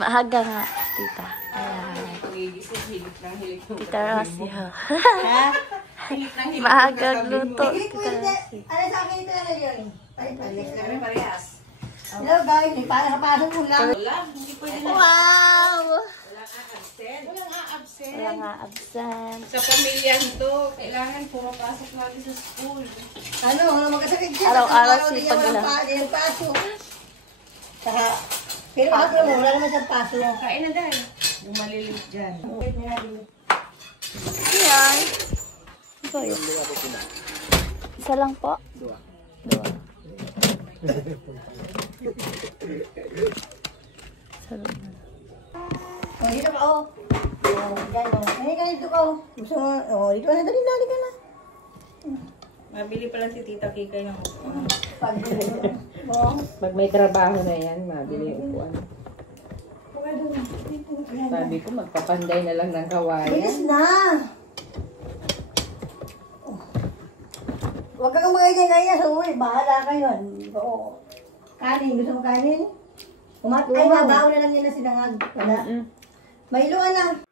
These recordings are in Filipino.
Maaga nga, tita. Ayan. Tita Rosie, ha? Maaga luto, tita Rosie. Ano sa akin ito na yun? Hello guys, napasok mo lang. Hindi pwede na. Wow! Walang a-absent. Wala nga absent. Sa pamilyang to, kailangan pumapasok lagi sa school. Ano magkasakit siya. Araw-araw sipag lang. Hindi yung paso. Saka, pero ako mo, wala naman siyang paso. Kain na dahil. Yung malilit dyan. Ayan. Ito yun. Isa lang po? Dua. Isa lang. Oh, dito ka, oh. Diyan, oh. Ay, ganito ka, oh. Gusto mo, oh, dito ka na, dali ka na. Mabili pala si Tita Kikay ng upuan. Oh. Pag may trabaho na yan, mabili yung upuan. Sabi ko, magpapanday na lang ng kawayan. Bilis na! Oh. Huwag kang magaya-gaya sa uwi. Bahala kayo. Oo. Kanin. Gusto mo kanin? Ay, mabaon na lang yun na sinangag. Wala. May iluan na.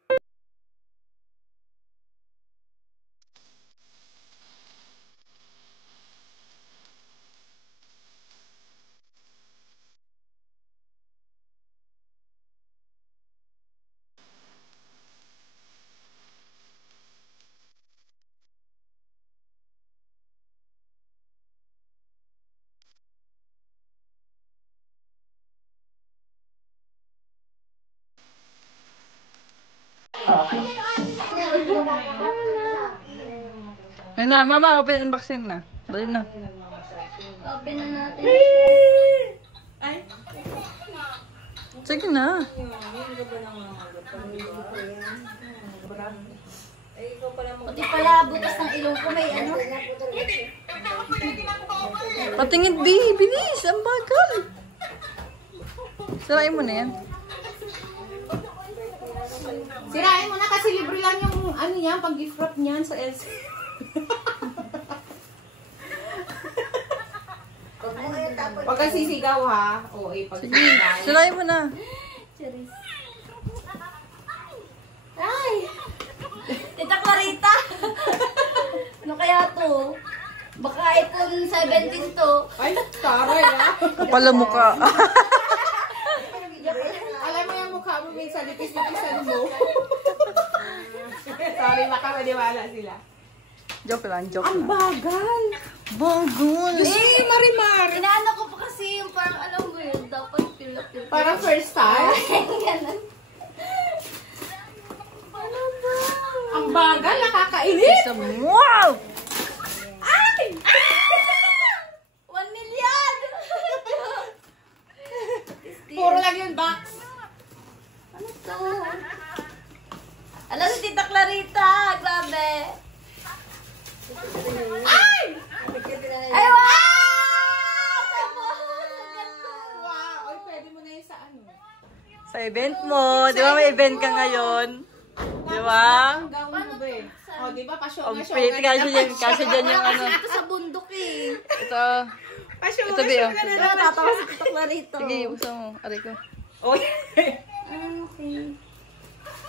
Ay na, mama, open unboxing na. Dali na. Open na natin. Ay! Sige na. Pati pala, butas ng ilong ko may ano. Patingin, di. Bilis. Ang bagal. Sarain mo na yan. Sirain mo na kasi libre lang yung ano yan, pag-gift wrap niyan sa LC. Huwag kang sisigaw ha. O, Sige. Sarain mo na. Charis. Ay! Tita Clarita! Ano kaya to? Baka iPhone 17 to. Ay, taray ha. Kapala mukha. Alam mo yung mukha mo minsan, lipis-lipisan mo. Sorry, baka maniwala sila. Joke lang, joke Ang lang. bagal! Bagal. Eh, Marimar! Inaano ko pa kasi yung parang alam mo yun, dapat pila-pila. Para first time? Ganun. Ano ba? Ang bagal, nakakainit! Wow! Ay! 1 million! Puro lang yun, box. Ano to? Alam si Tita Clarita, grabe. Ay! Ay, wow! Wow! Ay, pwede mo na yun sa ano. Sa event mo. Di ba may event ka ngayon? Di ba? Ang gawin mo ba eh? O, di ba? Ang pilit kasi dyan yung ano. Ito sa bundok eh. Ito. Ito, Bio. Tatawa si Tita Clarita. Sige, buksan mo. Aray ko. Oy! Okay.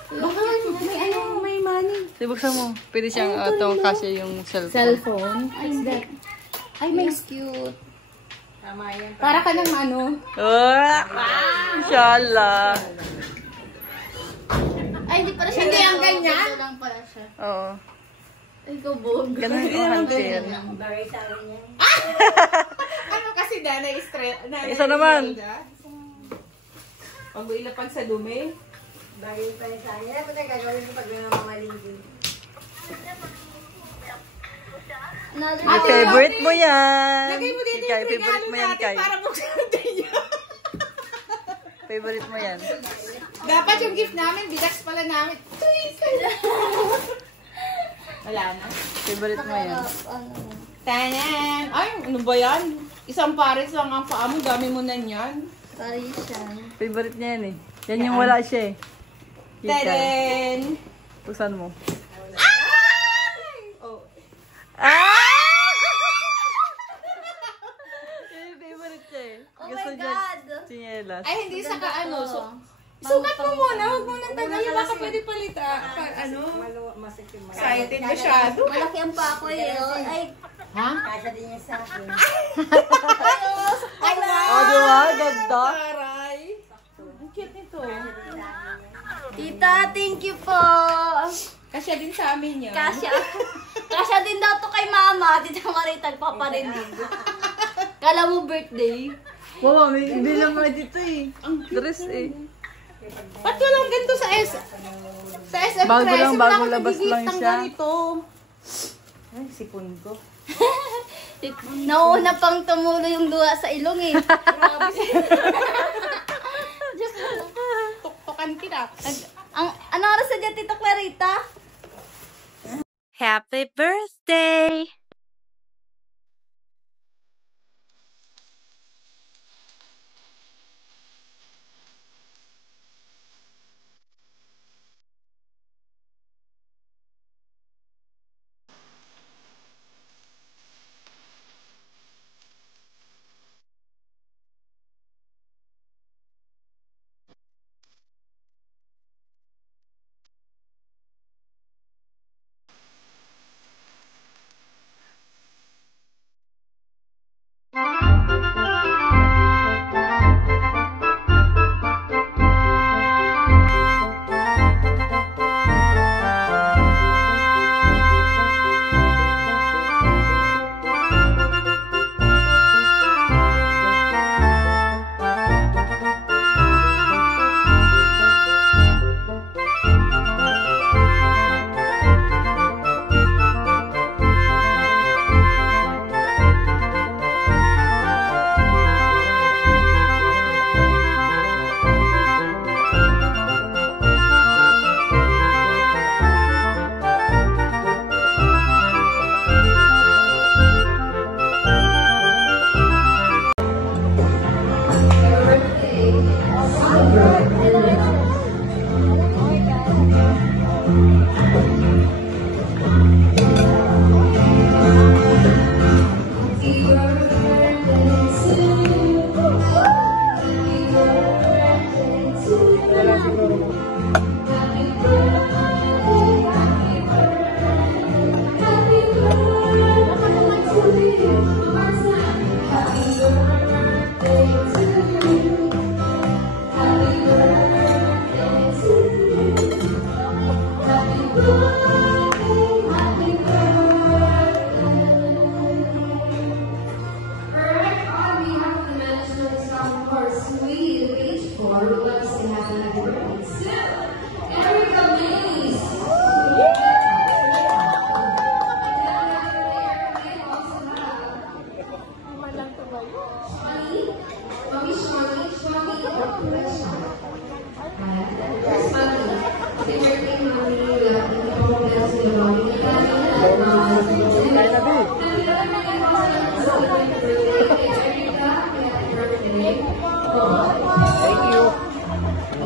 Baka may ano, may money. Sige, buksan mo. Pwede siyang itong kasi yung cellphone. Cellphone? Ay, that. Ay, may cute. Tama yan. Para ka ng ano. Ah! Inshallah. Ay, hindi pala siya. Hindi, ang ganyan? Ito lang pala siya. Oo. Ay, kabog. Ganun yung handle. Ano kasi nanay stress? Isa naman. Pag ilapag sa dumi. Bagay pa rin sa akin. Ano ba gagawin ko pag namamaligid? Yung favorite mo yan. Lagay mo dito Kay, yung favorite regalo mo yan, natin Kay. para buksan natin yan. Favorite mo yan. Dapat yung gift namin, bigas pala namin. Wala na. Favorite mo yan. Tanan! Ay, ano ba yan? Isang pares lang ang paa mo, dami mo na yan. Parisian. Favorite niya yan eh. Yan yung wala siya eh. Tadan! Buksan mo. Oh. Ah! Oh Gusto my niya God! tsinelas. Ay, hindi sa kaano. So, sukat mo muna. Huwag mo nang tagalin. Baka pwede palita. Ano? Excited masyado. Malaki ang pako eh. Oh. Ay, Ha? kasya din niya sa akin. Oh, di ba? Ganda. Aray. Ang cute nito. Tita, thank you po. Kasya din sa amin yun. Kasya. Kasya din daw to kay mama. Tita Marita, paparinig. Kala mo birthday? Wow, may bilang mo dito eh. Dress eh. Ba't walang ganito sa SM Bago Press? lang, Wala bago akong labas nagigit lang ng siya. ganito. Ay, sipon ko. Nauna pang tumulo yung duwa sa ilong eh. Grabe siya. Tuktukan kita. Ano oras na dyan, Tita Clarita? Happy birthday!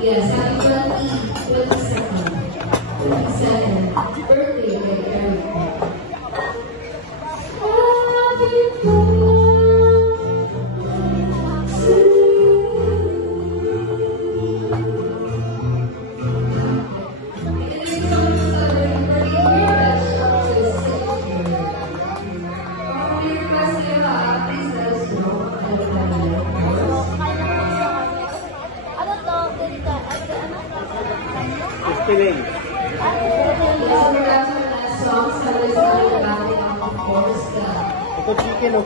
Yes, happy birthday, 27th birthday, Erica. Ito chicken oh.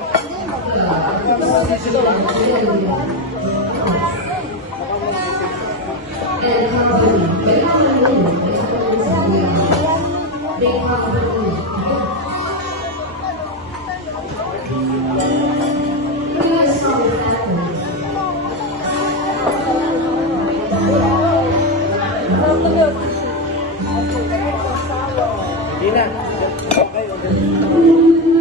Hindi na. Okay, okay.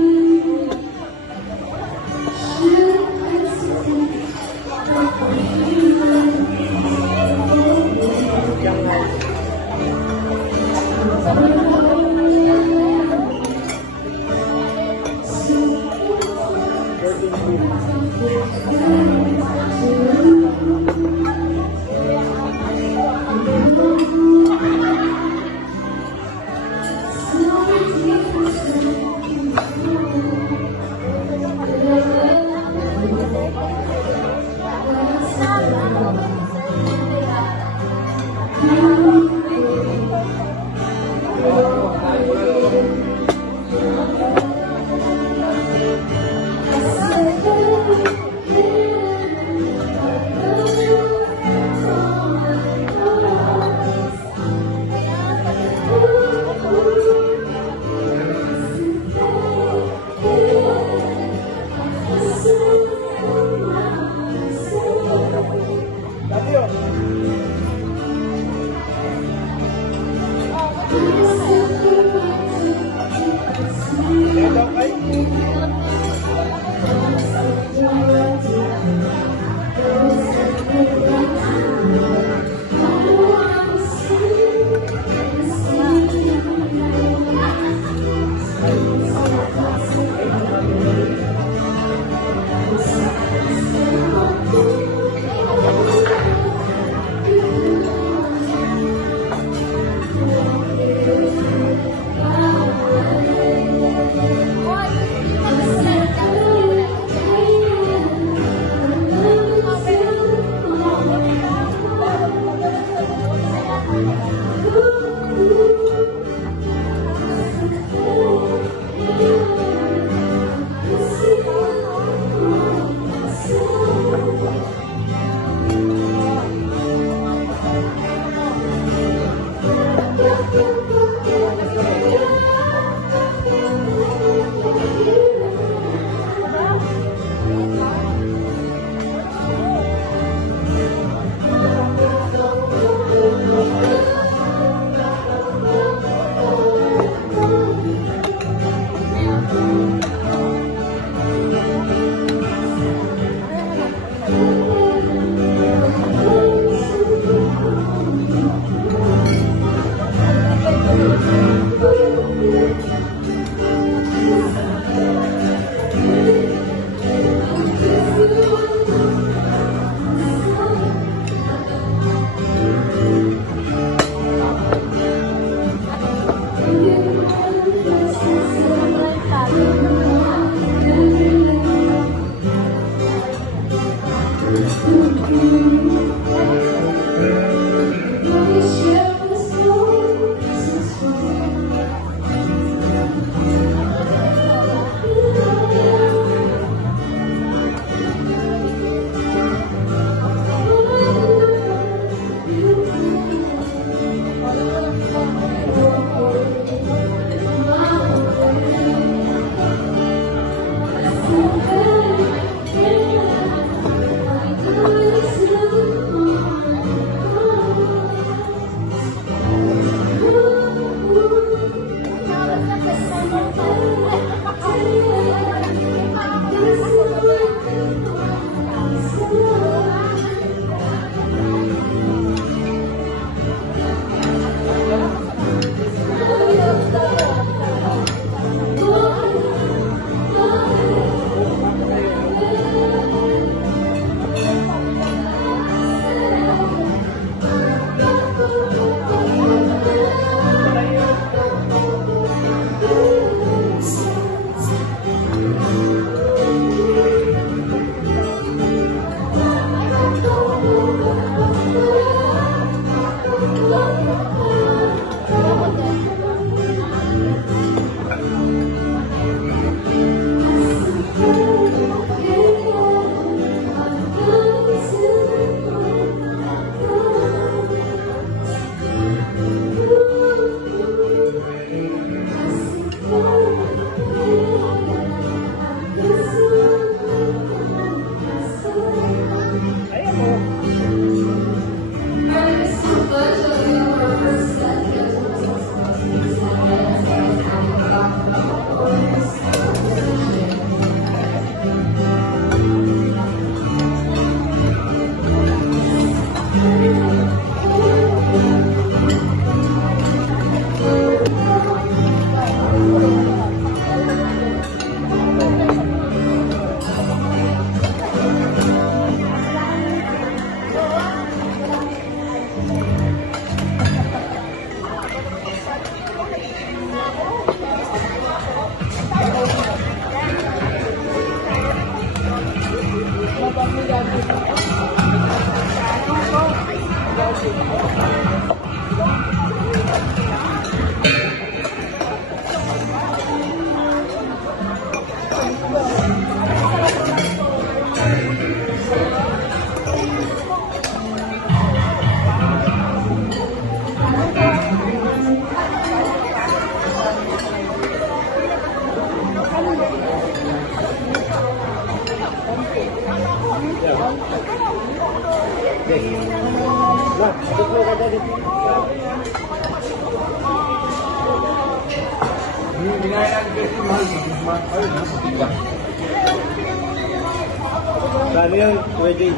Dali yung wedding.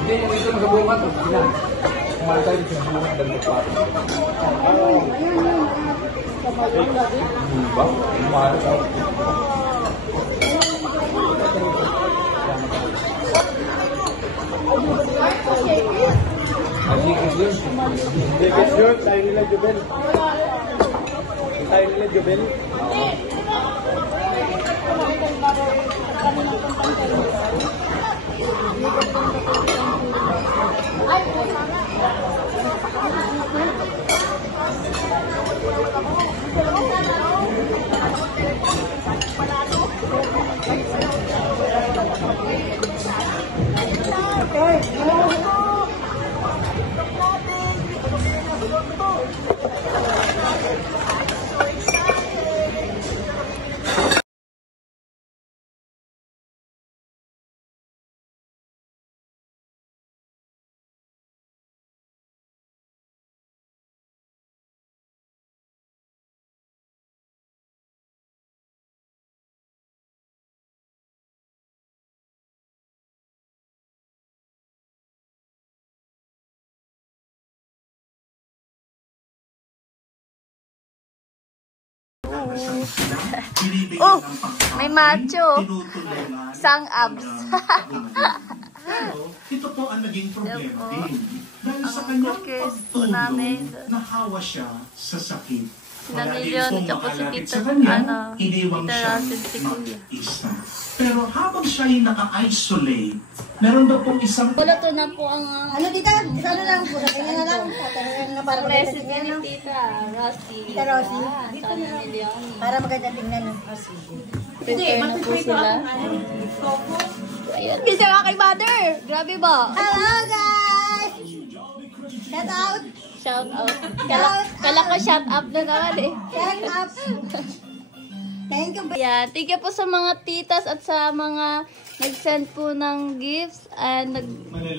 Hindi, yung ito nagabungan. Sina. Kumatay yung sinabungan ng magpato. Ba? Kumara ka. Tickets yun, tayo nila Jubel. Tayo nila Jubel. Oh, may macho. Sang abs. Ito po ang naging problema din. Dahil sa kanyang pagtulong, nahawa siya sa sakit. Sila ni Leon, tsaka si Tita, iniwang Tita siya Russell, si Kuya. mag-isa. Pero habang siya ay naka-isolate, meron daw pong isang Wala to na po ang Ano tita? Sana lang po. Kanya na lang. Talagang na para maganda recipe tingnan. ni No? Tita Rusty. Tita Rosie. Sana ni Leon. Para maganda tingnan. No? Prepare na po sila. Ayan. Kasi kay mother. Grabe ba? Hello guys! Shout out! Shout out. Kala ko shout up na naman eh. Shout out! Thank you. Ayan. Thank you po sa mga titas at sa mga nag-send po ng gifts and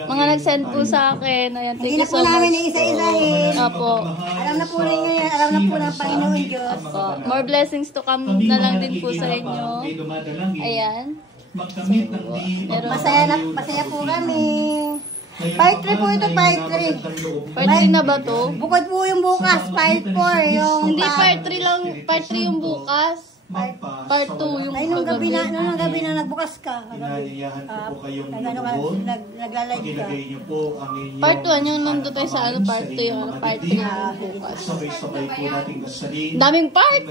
mga nag-send po sa akin. Ayan. Hindi Thank na you po so namin much. iisa-isahin. Opo. Alam na po rin ngayon. Alam na po ng Panginoon Diyos. Opo. More blessings to come na lang din po sa inyo. Ayan. Masaya po kami. Part 3 po ito, part 3. Part 3 na ba to? Bukod po yung bukas, part 4. Yung Hindi, part 3 lang. Part 3 yung bukas. Part 2 yung ay, nung gabi na nagbukas ka. Inayayahan ko po kayong lumubog. Nagla-live ka. Ilagay niyo po ang inyong Part 1 yung nandun tayo sa ano, part 2 yung ano, part 3 yung bukas. Sabay-sabay po natin gasalin. Daming part!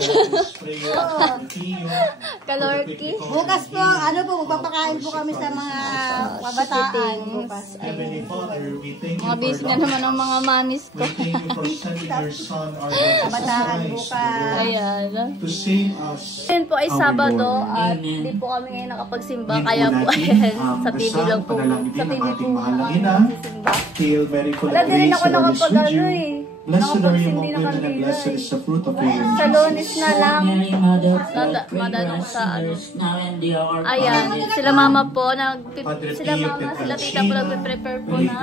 Kalorki. Kalorki. Bukas po, ano po, magpapakain po kami sa mga kabataan. Bukas. Heavenly Father, we thank you Mga busy na naman ang mga mamis ko. We thank you for sending your son, our Kabataan Jesus Christ, bukas. Ayan. to save us. Ngayon po ay Sabado at hindi po kami ngayon nakapagsimba. Kaya po ayan, sa TV lang po. Sa TV po kami nagsisimba. Hail Mary, full of Wala din rin grace, ako the Lord is with nakapag-ano you. eh. Blessed are you Nakapagsindi among na women, and kandila blessed eh. is the fruit of your womb, Sa Lunes na lang. Madano ko sa ano. Ayan, sila mama po, sila tita po nagpe-prepare po na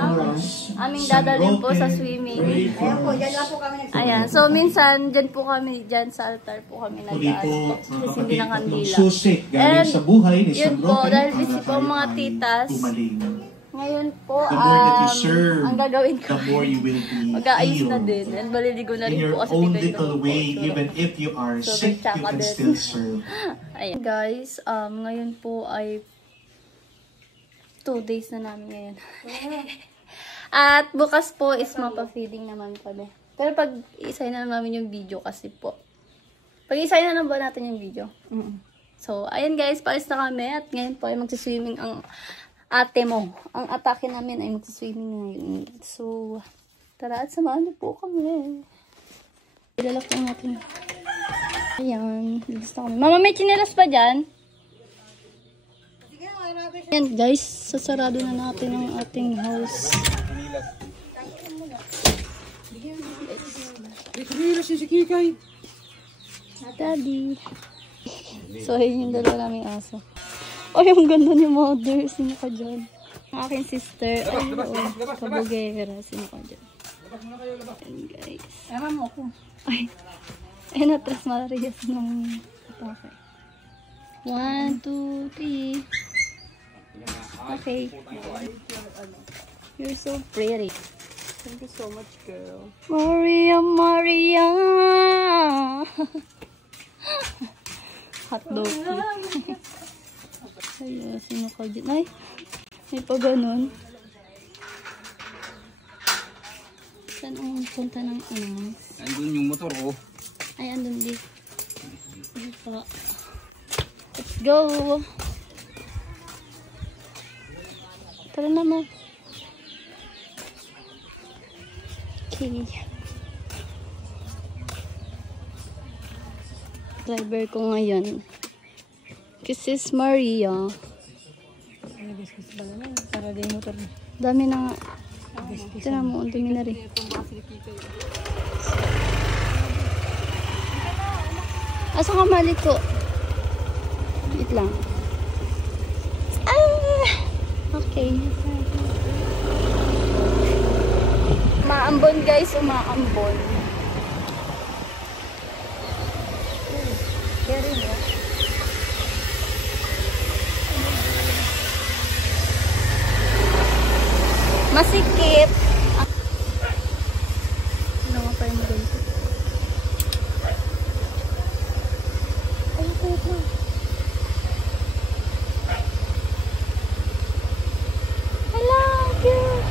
aming dadalhin po sa swimming. Ayan po, dyan lang po kami nagsisimba. Ayan, so minsan dyan po kami, dyan sa altar po kami Muli po, nag-aas. mga Kasi hindi kapatid, ng tatlong kandila. susi galing sa buhay ni yun San po, Roque, dahil para busy po ang tayo mga ay titas. gumaling. Ngayon po, The more that you serve, ang gagawin ko, the more you will be mag-aayos na healed. din. And baliligo na In rin your po kasi own di kayo little naman po. way, So, even if you are So, sick, you tsaka can din. still serve. Ayan. Guys, ngayon po ay 2 days na namin ngayon. At bukas po is mapa-feeding naman kami. Pero pag isay na namin yung video kasi po. Pag isay na naman ba natin yung video? So, ayan guys, paalis na kami. At ngayon po ay magsiswimming ang ate mo. Ang atake namin ay magsiswimming ngayon. So, tara at samahan niyo po kami. Ilalak lang natin. Ayan, bilis na kami. Mama, may chinelas pa dyan? Ayan guys, sasarado na natin ang ating house. Daddy. So, ayun yung dalawa naming aso. Oh, yung ganda ni mother. Sino ka dyan? Ang aking sister. Ay, oo. Kabugera. Sino ka dyan? Ayan guys. Ewan mo ko. Ay. Ayun na, Tres Marias ng atake. 1, 2, 3. Okay. You're so pretty. Thank you so much, girl. Maria, Maria. Hotdog. Ay, sino ka dyan? Ay, may pa ganun. Saan ang punta ng inang? Andun yung motor ko. Ay, andun di. Ay, pa. Let's go! Tara na mo. Okay. Driver ko ngayon. Kisses Maria. Dami na nga. Tignan mo, ang dumi na rin. Asa ka maliko? Wait lang. Ah! Okay. Maambon guys, umaambon. Keri mo. Masikip. Ano nga pa yung ganito? Ay, ito. Hello, cute.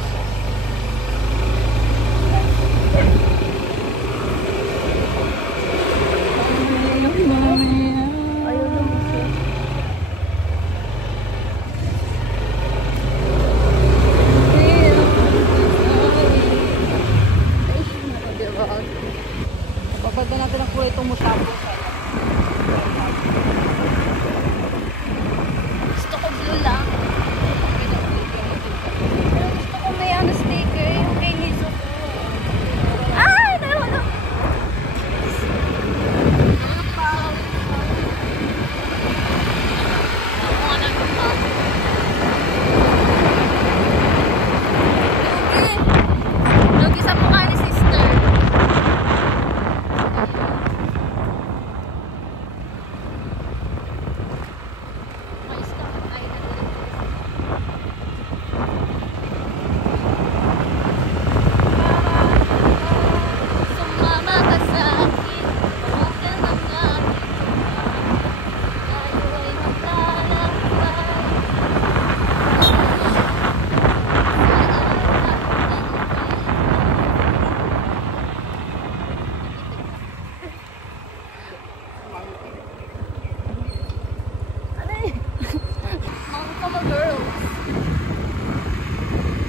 Kama girls.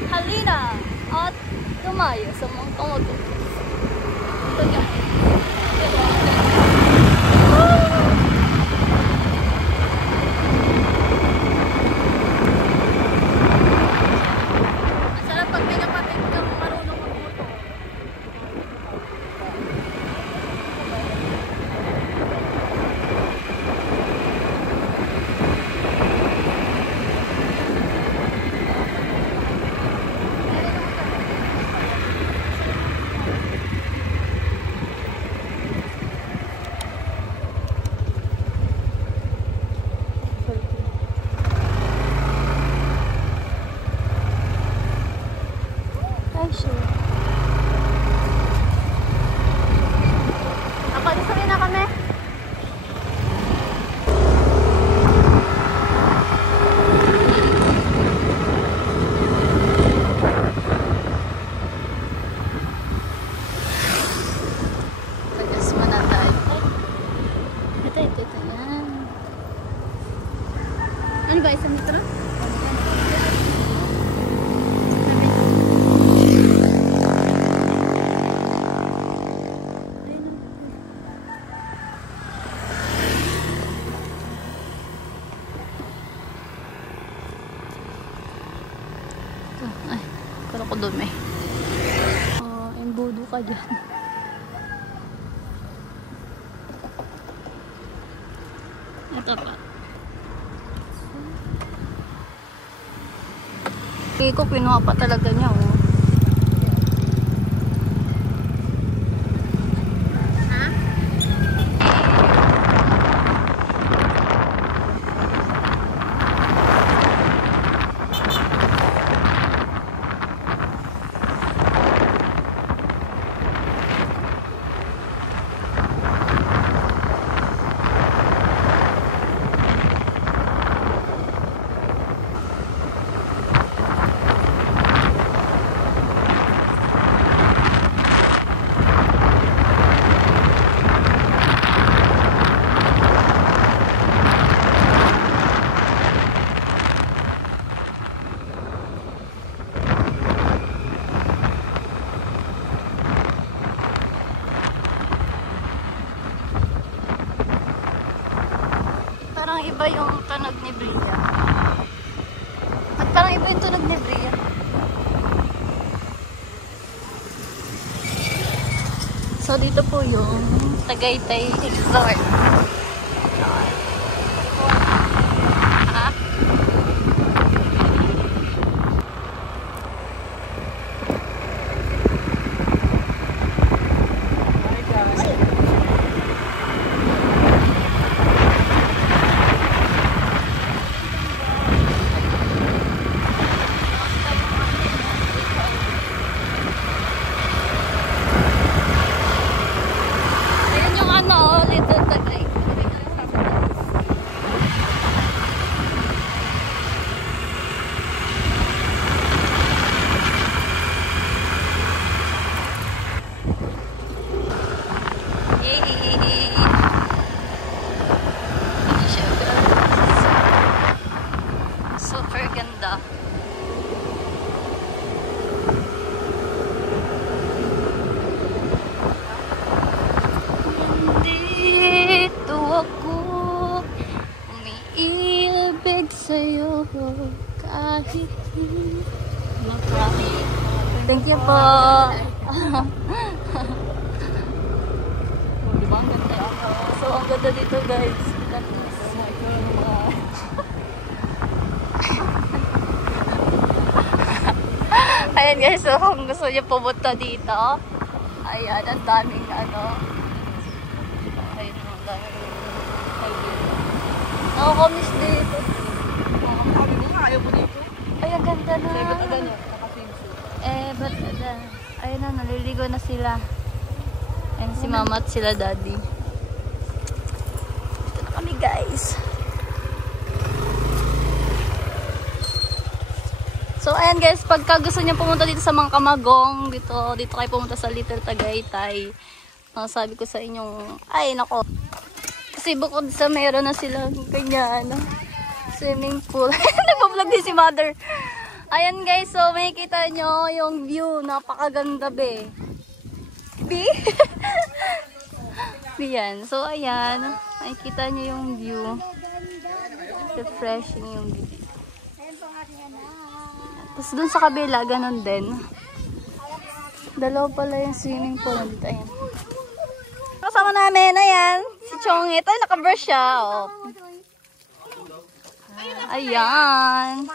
Halina at tumayo sa mga Kama girls. Ito guys. Masarap pag may kapatid kang marunong magmotor. Ano ba, isang metro? Ay, kala ko dumi. Embudo ka dyan. Ito pa. Ko pinuha pa talaga niya, oh. Parang iba yung tunog ni Bria. At parang iba yung tunog ni Bria. So dito po yung Tagaytay Resort. Ha? Super ganda. Nandito ako, umiibig sa'yo kahit makahit. Thank you po. So, ang ganda dito guys. Ayan guys, so kung gusto niyo pumunta dito, ayan, ang daming ano. Ayun, ang daming nakakamiss dito. Ayaw mo dito? Ay, ang ganda na. Ba't ayun na, naliligo na sila. Ayan si mama at sila daddy. Dito na kami guys. So ayan guys, pagka gusto niyo pumunta dito sa mga Kamagong, dito kayo pumunta sa Little Tagaytay. Sabi ko sa inyong, ay nako. Kasi bukod sa meron na silang kanya, ano, Swimming pool. Nagpa-vlog din si mother. Ayan guys, so makikita nyo yung view. Napakaganda be. Be? Yan. So ayan, makikita nyo yung view. Refreshing yung view. Tapos dun sa kabila, ganun din. Dalawa pala yung swimming pool. Nandito, ayan. Kasama namin, ayan. Si Chong, ito, nakabrush siya. Oh. Ayan.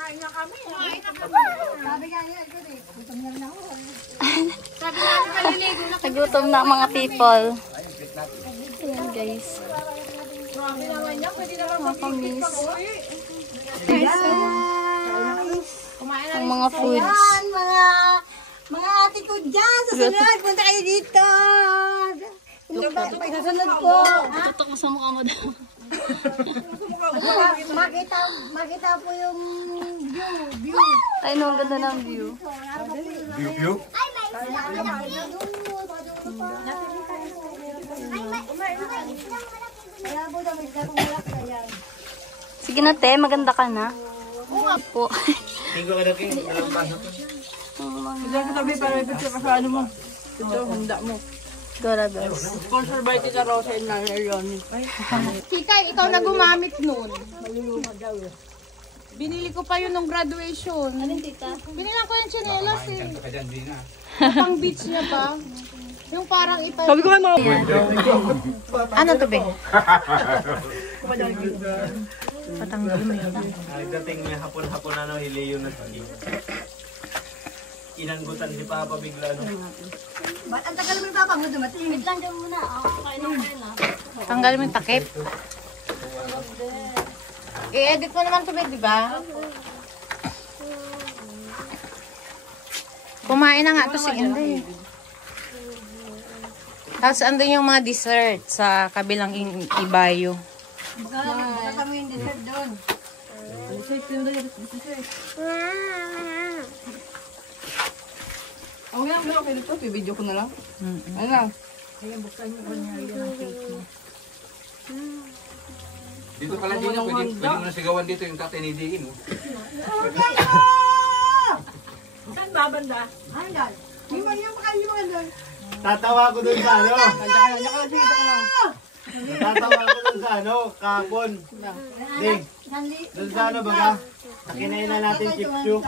Nagutom na ang mga people. Ayan guys. Nakakamiss. Ang mga foods. Ayan, mga ate ko dyan. Susunod, punta kayo dito. Hindi ba ito susunod po? Tutok mo sa mukha mo daw. Makita po yung view. Ay, no, ang ganda ng view. View? Sige na, te. Maganda ka na. Oo po. Tingko ka na king. Diyan ka tabi para ipicture ka sa ano mo. Ito, handa mo. Dorabels. Sponsor by Tita Rosa and Nana Leonie. Kikay, ikaw na gumamit nun. Binili ko pa yun nung graduation. Alin, tita? Binilang ko yung chinelas eh. Pang beach niya pa. Yung parang ito. Sabi ko ano? Ano to, be? Patanggal mo yun. Dating may hapon-hapon na hili yun na inanggutan si Papa bigla no. Ba't ang tagal mo yung Papa mo dumating? Wait lang dyan muna. Tanggal mo yung takip. I-edit mo naman to, di ba? Kumain na nga to si Inday. Tapos andun yung mga dessert sa kabilang ibayo. Baka mo yung dessert doon. Ang nga, pero okay dito. Video ko na lang. Ano lang? Dito pala din pwede mo na sigawan dito yung katinidiin. Saan babanda? Hanggang. Iwan yung makalimutan doon. Tatawa ko dun sa ano. Sige ka lang. Tatawa ko dun sa ano. Kapon. Ding. Dun sa ano baga. Nakinain na natin chipsu.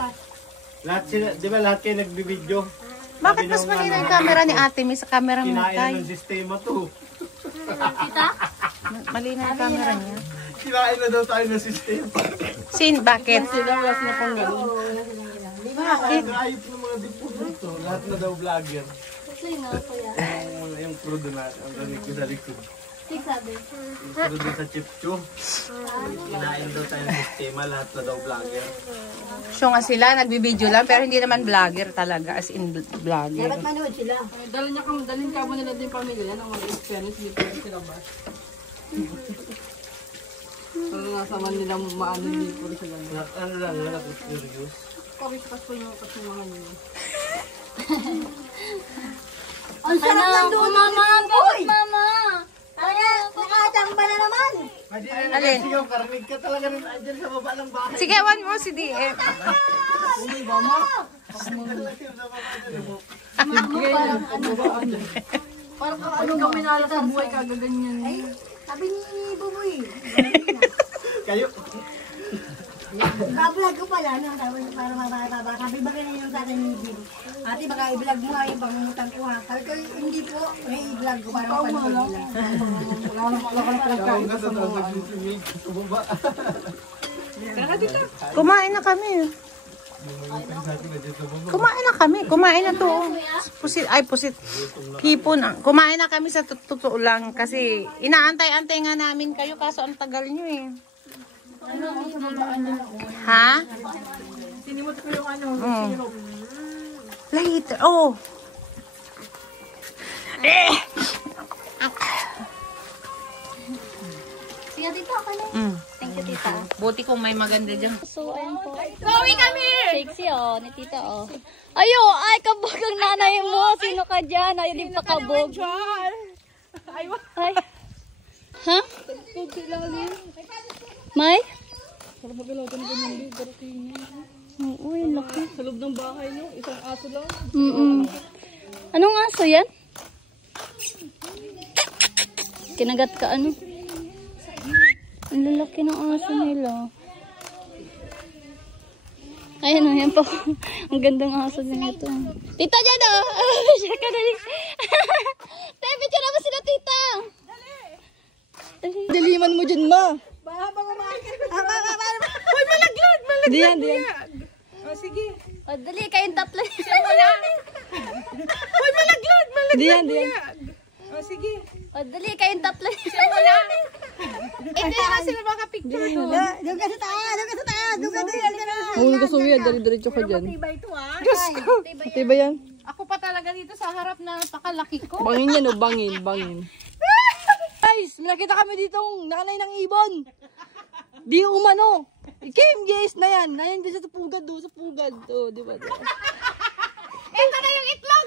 Lahat sila, di ba lahat kayo nagbibideo? Bakit mas malinaw yung camera ni ate May sa camera mo Kinain tayo? ng sistema to. Malinaw yung camera niya. Kinain na daw tayo ng sistema. Bakit? Sila wala sila pang gano'n. Bakit? Ayop ng mga dito. Lahat na daw vlogger. Yung crudo na. Ang danig ko sa likod. Yung crudo sa chipsu. Kinain daw tayo ng sistema. Lahat na daw vlogger. So nga sila, nagbibideo lang, pero hindi naman vlogger talaga, as in vlogger. Dapat manood sila. Dalhin ka mo nila din pamilya yan, ang mga experience dito sila ba? Pero nasa man nila maano dito sa ganda. Ano lang, wala ko curious. Pakisakas po yung kasumangan nyo. Ang sarap ng doon, mama. Mama! Nakatamba na naman. Alin? Ikaw, karinig ka talaga rin andyan sa baba ng bahay. Sige, one mo si DM. Parang ano kami nalala sa buhay kagaganyan. Ay, sabi ni Buboy. Kayo. Ka-vlog ko pala, no? Sabi para mababa. Sabi ba ganun yung tatay ni Jim? Ate, baka i-vlog mo nga yung pangungutan ko ha. Sabi ko, hindi po. May i-vlog ko para mapanood nila. Tawag ka sa taas ng sumig. Sa baba. Kumain na kami. Kumain na kami. Kumain na to. Pusit. Hipon. Kumain na kami sa totoo lang. Kasi inaantay-antay nga namin kayo. Kaso ang tagal nyo eh. Ha? Sinimot ko yung ano, syrup. Later. Oh. Sige, tita, ako na. Thank you, tita. Buti kung may maganda dyan. So, ayan po. Chloe, come here! Sexy, oh. Ni tita, oh. Ayo, ay, kabog ang nanay mo. Sino ka dyan? Ay, di pa kabog. Ay. Ha? May? Sarap mag-alaga ng ganyan din. Garating na. Oo, yung laki. Sa loob ng bahay, no? Isang aso lang. Anong aso yan? Kinagat ka ano? Ang lalaki ng aso nila. Ayun o, yan po. Ang gandang aso din ito. Tita dyan o! Siya ka dali. Te, picture na ba sila tita? Dali. Daliman mo dyan, ma. Uy, malaglag! Malaglag! Diyan. O, sige. O, dali, kayong tatlo. Uy, malaglag! Diyan. O, sige. O, dali, kayong tatlo. Ito yung kasi makapicture doon. Doon ka sa taas, doon ka sa taas, doon ka doon ka na. Huwag ka suwiya, dali-diretso ka dyan. Matibay ito ah. Diyos ko! Diba yan? Ako pa talaga dito sa harap na napakalaki ko. Bangin yan o, bangin. Guys, may nakita kami ditong nakanay ng ibon. Di umano. Kim, yes na yan. Nayan din sa pugad do, sa pugad. O, di ba? Ito na yung itlog!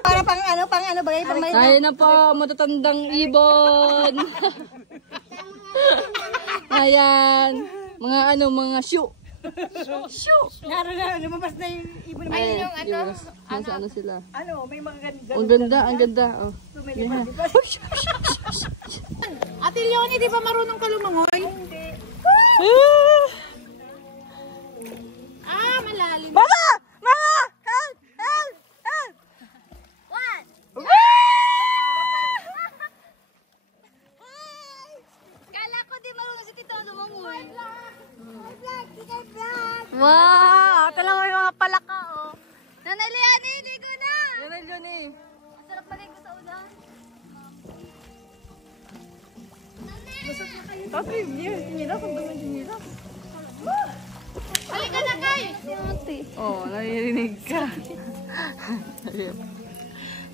Para pang ano bagay pang may. Tayo na po, matatandang ibon. Ayan. Mga shoe. Lumabas na yung ibon na Ayan, yung nasa ano sila. ano, may mga ganda. Ang ganda. Oh. Yeah. Ate Leonie, di ba marunong ka lumangoy? Malalim. Mama! Help! What? Kala ko di marunong si Tito lumangoy. Wow! Ito lang may mga palaka, oh. Nanay Leonie, ligo na! Nanay Leonie. Ang sarap maligo sa ulan. Tapos nila, kung naman nila. Halika na, Kay! Oh, naririnig ka.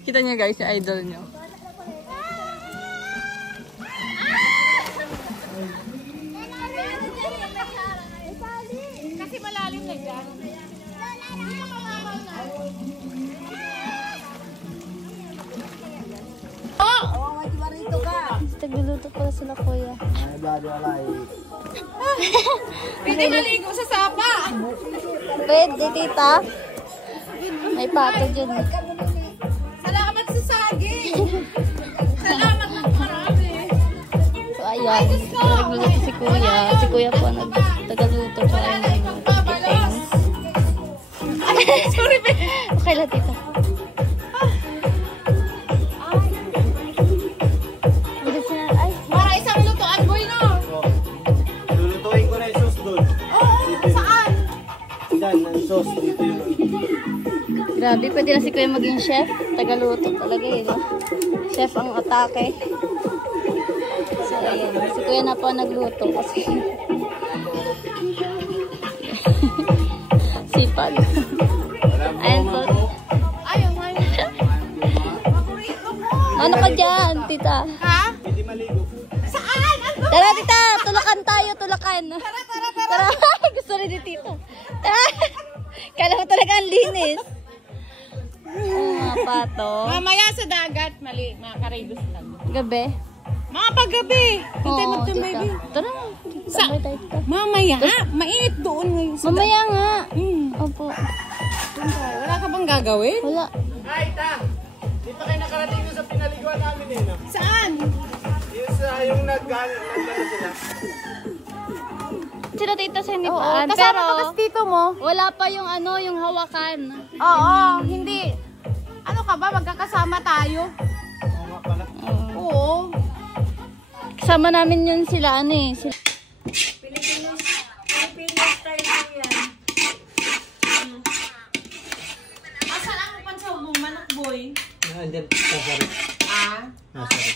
Kita niya guys, si idol niyo. Kasi malalim na dyan. Nagluluto pala sila kuya. Pwede maligo sa sapa! Pwede, tita. May pato dyan. Salamat sa saging! Salamat ng marami! So, ayan. Nagluluto si kuya. Si kuya po nagtagaluto. Tsaka yung nagluto. Sorry, be! Okay lang, tita. Para isang lutoan, boy, no? Lulutuin ko na yung sauce doon. Saan? Yan, ang sauce dito yun. Grabe, pwede na si kuya maging chef. Tagaluto talaga eh, no? Chef ang atake. So, ayan. Si kuya na po nagluto kasi sipag. Ayan po. Ayaw nga yun. Ano ka dyan, tita? Ha? Hindi maligo. Saan? Tara, tita! Tulakan tayo, tulakan. Tara. Gusto rin ni tita. Kala mo talaga ang linis. Mga pato. Mamaya sa dagat, mali, mga karedos lang. Gabi. Mga paggabi. Hintay mo ito, tita. baby. Tara. Tambay tayo, tita. Mamaya, mainit doon ngayon. Mamaya nga. Opo. Wala ka bang gagawin? Wala. Ay, ta! Di pa kayo nakarating doon sa pinaliguan namin eh, no? Saan? Yung nagdala sila. Sila tita sa hinipaan. Kasama Pero, ka ba sa tito mo? wala pa yung ano, yung hawakan. Oo, hindi. Ano ka ba? Magkakasama tayo? Oo nga pala. Oo. Kasama namin yun sila, ano eh. Sila. Pilipinas style yan. Asan ang pansaw mo, manok boy? Hindi, sorry. Sorry.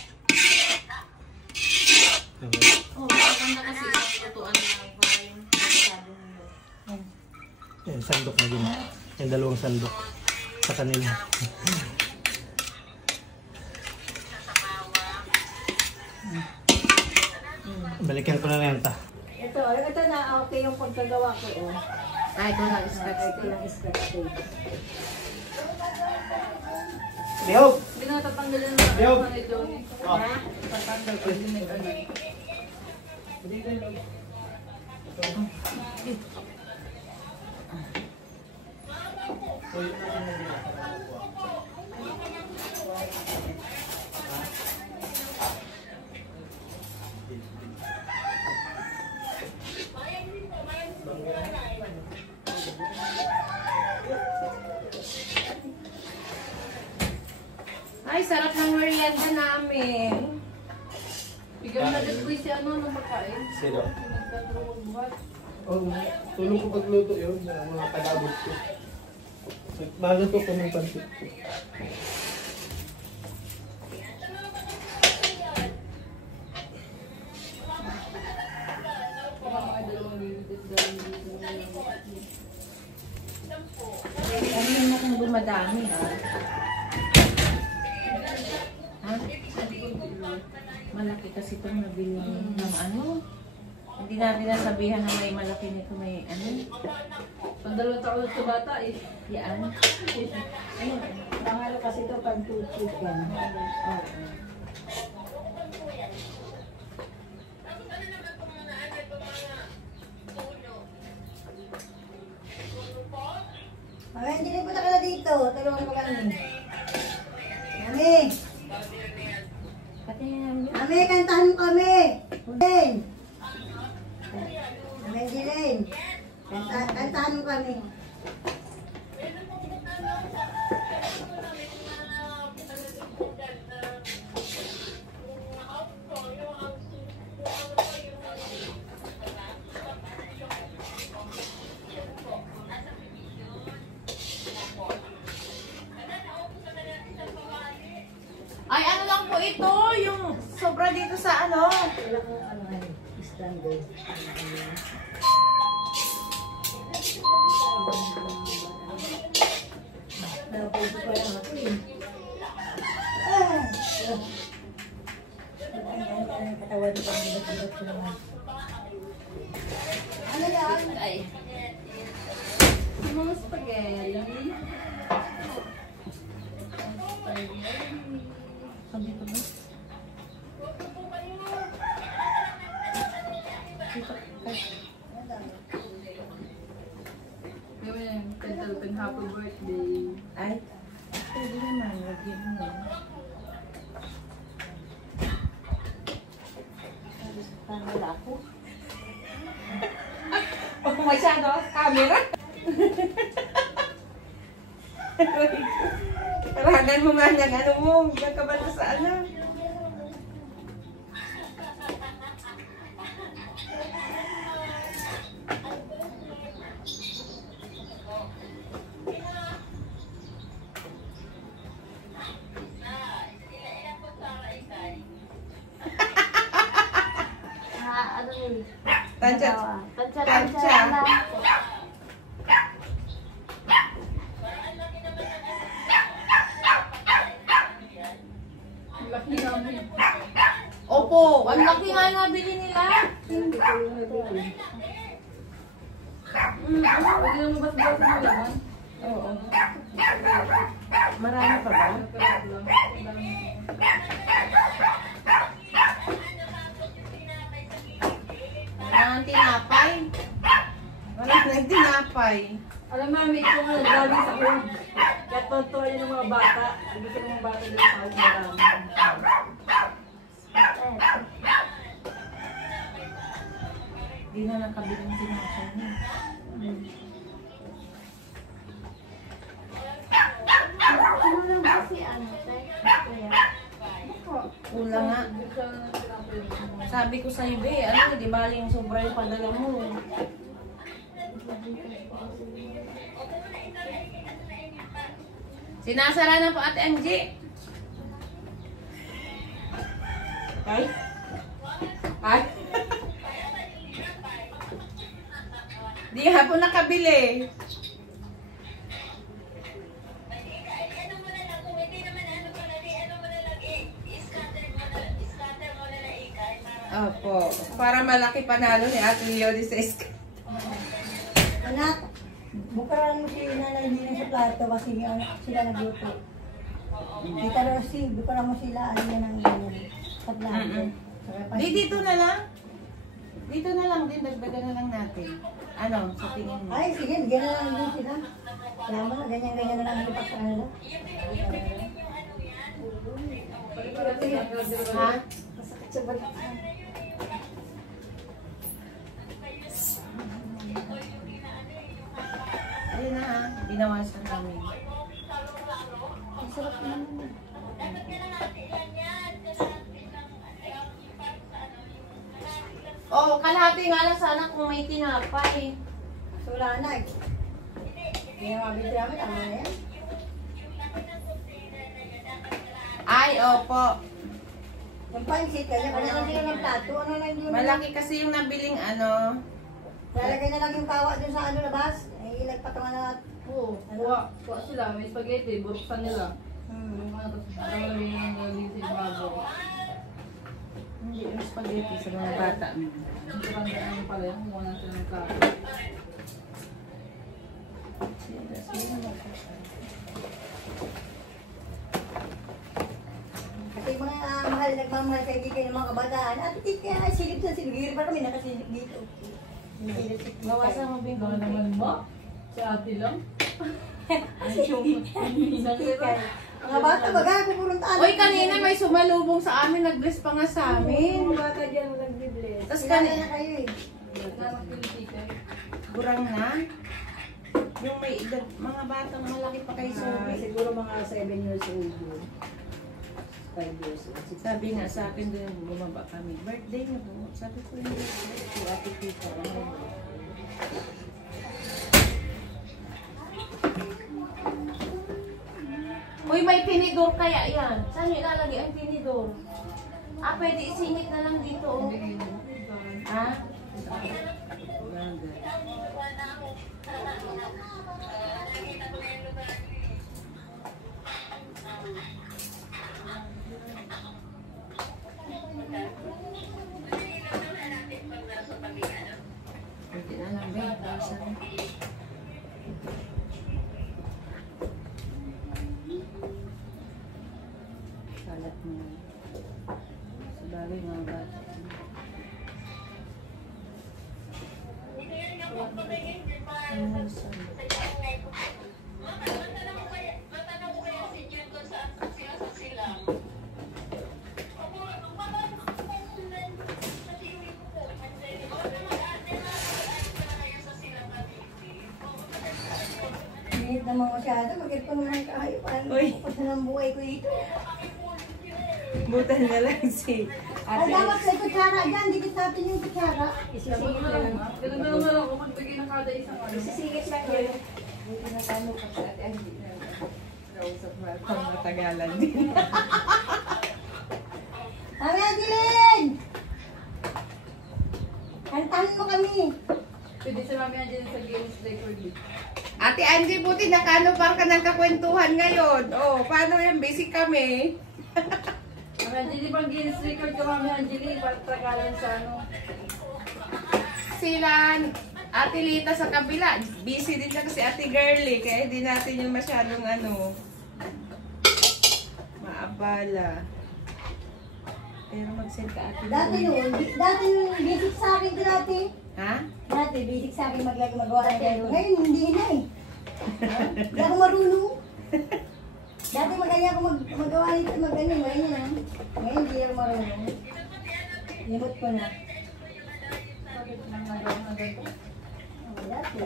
Oo, maganda kasi isang lutuan na para yung masyado nyo. Yan, sandok na din. Yung dalawang sandok sa kanila. Balikan ko na lang ta. Ito na okay yung pagkagawa ko. Oh. Ay, ito lang, scratch Ito lang scratch tape. Lihog! Hindi na tatanggalin na Lihog! ni Johnny. Oh. Tatanggal ko din nag-ano. Ay, sarap ng merienda namin. Bigyan mo na dito si ano nung pagkain. Sino? Nagdadrawag buhat. Oh, tulong ko pagluto yun, mga kadabot ko. Maluto ko ng pansit ko. Ano naman kung dumadami, ha? Ha? Malaki kasi itong nabili ng ano. Hindi natin nasabihan na may malaki nito, may ano. Pag 2 taon sa bata eh. Yan. Ayun, pangalo kasi ito pag tutut yan. Oo. Ay, hindi na punta ka na dito. Tulungan ko kami. Mami! Pati yan. Mami, kantahan mo kami! Jen! Mami, Jen! Kantahan mo kami. Ay, ano lang po ito, yung sobra dito sa ano. Wala kang ano, standard. Napunto pa lang ako eh. Katawan ko ang bigat-bigat ko naman. Ano yan? Ay. Yung mga spaghetti. Sabi ko ba? Gawin yan. Pentalpen happy birthday. Ay, pwede naman. Lagyan mo. Wala ako. Huwag mo masyado sa camera. Paragan mo nga ng ano mo. Huwag ka ba sa ano? Tansya. Tansya. Laki namin. Opo, ang laki nga nabili nila. Pwede naman bas-bas mo laman. Oo. Marami pa ba? Wala nang tinapay. Wala nang tinapay. Alam mami, ito nga nagdami sa food. Kaya tonto yun ng mga bata. Gusto ng mga bata din sa house na dami. Di na nakabili ng tinapay niya. Kulang nga. Sabi ko sa ibe, ano, di ba yung sobra yung padala mo. Sinasara na po Ate Angie. Ay? Ay? Di nga po nakabili. Opo. Para malaki panalo ni Ate Leo di sa Anak, bukaran mo si Nanay Nina sa plato kasi sila nagluto. Tita Rosie, bukura mo sila, ano yan ang paglago. Di, dito na lang. Dito na lang din, dagdagan na lang natin. Ano, sa tingin mo? Ay, sige, bigyan na lang din sila. Kaya mo, ganyan-ganyan na lang ang ipak sa kanila. Ha? Masakit sa balik. Ayun na ha, binawasan namin. Ang sarap naman. Oh, kalahati nga lang sana kung may tinapay. So, wala na eh. Hindi na mabili namin, tama na yan. Ay, opo. Yung pansit, kanya lang sila ng plato. Ano lang yun? Malaki kasi yung nabiling ano. Lalagay na lang yung kawa dun sa ano labas. Ay, ilagpatungan na. Oo, kuha sila. May spaghetti, buksan nila. Yung mga yung nalagay sa bago. Hindi, yung spaghetti sa mga bata. Ang karandaan pala yung kumuha na sila ng plato. Kasi yung mga mahal, nagmamahal kay Kikay ng mga kabataan. At Kikay, ay silip sa silip. Pa kami nakasilip dito. Bawasan mo ba yung Baka naman mo? Si ate lang? Kikay. Mga bata, baga, pupuruntaan. Uy, kanina may sumalubong sa amin, nag-bless pa nga sa amin. Mga bata dyan, nagbibless. Tapos Kilala kanina, na kayo eh. burang na. Yung may edad, mga batang malaki pa kay Sobe. Siguro mga 7 years old yun. 5 years old. Sabi nga sa akin din, bumaba kami. Birthday na po. Sabi ko yung birthday ko, ate Tita. Uy, may tinidor kaya yan. Saan yung ilalagay ang tinidor? Ah, pwede isingit na lang dito. Oh. Ha? Pwede na lang, babe. Salat mo. Sabagay mga bata. Minit naman masyado, mag-ipon naman kayo. Parang Uy. kapos na ng buhay ko dito. Butan na lang si Ay, dapat sa kutsara dyan, dikit sa atin yung kutsara. Isisingit na lang. Ganun na lang ako magbigay ng kada isang ano. Isisingit lang yun. Buti na kano ka sa ate Angie na kausap mo at pang matagalan din. Mami Angeline! Kantahan mo kami. Pwede si Mami Angeline sa Guinness Record. Ate Angie, buti na kano parang ka ng kakwentuhan ngayon. Oh, paano yung basic kami? Mami Angeline, pang Guinness Record ka Mami Angeline. Patagalan sa ano. Sila, Ate Lita sa kabila. Busy din siya kasi Ate Girlie. Kaya hindi natin yung masyadong ano. Maabala. Pero mag-send ka Ate Dati Girlie. noon, dati yung basic sa akin ko dati. Ha? Dati, basic sa akin magawa ng ganito. Ngayon, hindi na eh. Hindi ako marunong. Dati magaling ako magawa nito, magaling. Ngayon na. Ngayon, hindi ako marunong. Limot ko na. Bakit nang nagawa na ganito? Oh, dati.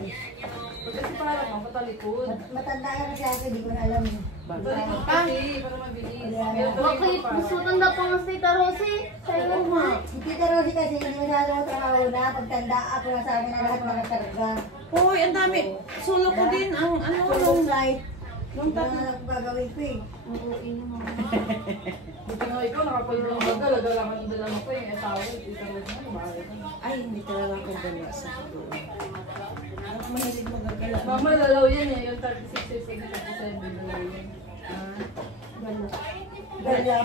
Kasi parang ako patalikod. Matanda ka kasi ako, hindi ko na alam. Patalikod kasi, para mabilis. Bakit? Mas matanda pa nga si Tita Rosie. Sa'yo nga. Si Tita Rosie kasi hindi masyadong trabaho na. Pagtanda ako na sa akin na lahat mga karga. Hoy, ang dami. Sulo ko din ang ano. Long flight. Nung Ito na lang gagawin ko eh. Buti nga ikaw, nakapalito ng bagal. Agalakan yung dala mo ko yung asawa. Itarod mo, bakit? Ay, hindi talaga ako dala sa doon. Ako mahilig magagala. Mama, lalaw yan eh. Yung 36 years, 37, lalaw yan. Ah, Gala.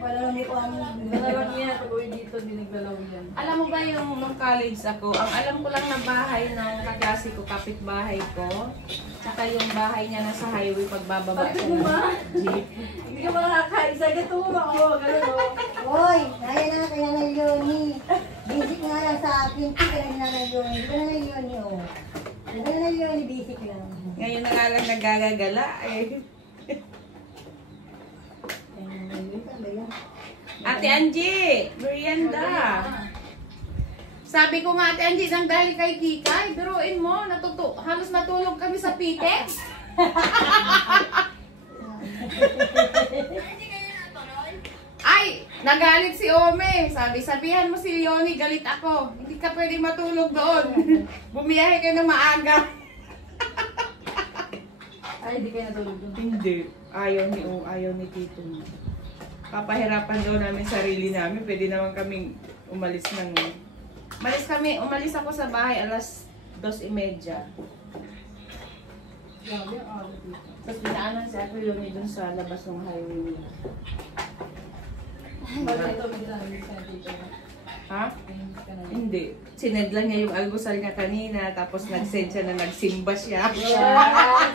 Wala lang ko ang Naglalaro yan. Pag uwi dito, hindi naglalaro yan. Alam mo ba yung nung college ako, ang alam ko lang na bahay ng kaklase ko, kapitbahay ko, tsaka yung bahay niya nasa highway pagbababa siya ng jeep. Hindi ka makakaisa. Gato mo ba? Oo, gano'n o. Hoy, kaya na kaya na Yoni. Basic nga lang sa akin. Kaya na Yoni. Di ba na Yoni o? Di ba na Yoni, basic lang. Ngayon na nga lang nagagagala eh. Ate Angie, merienda. Sabi ko nga, Ate Angie, nang dahil kay Kikay, biruin mo, halos natulog kami sa Pitex. Ay, nagalit si Ome. Sabihan mo si Leonie, galit ako. Hindi ka pwede matulog doon. Bumiyahe ka ng maaga. Ay, hindi kayo natulog doon. Hindi. Ayaw ni Tito mo. Papahirapan daw namin sarili namin. Pwede naman kaming umalis ng... Umalis ako sa bahay alas 2:30. Grabe, ang araw dito. Tapos pinaanan si Ate Leonie dun sa labas ng highway nila. Bakit ito may dami sa dito? Ha? Hindi. Sinend lang niya yung almusal niya kanina. Tapos nag-send siya na nagsimba siya. Natatawa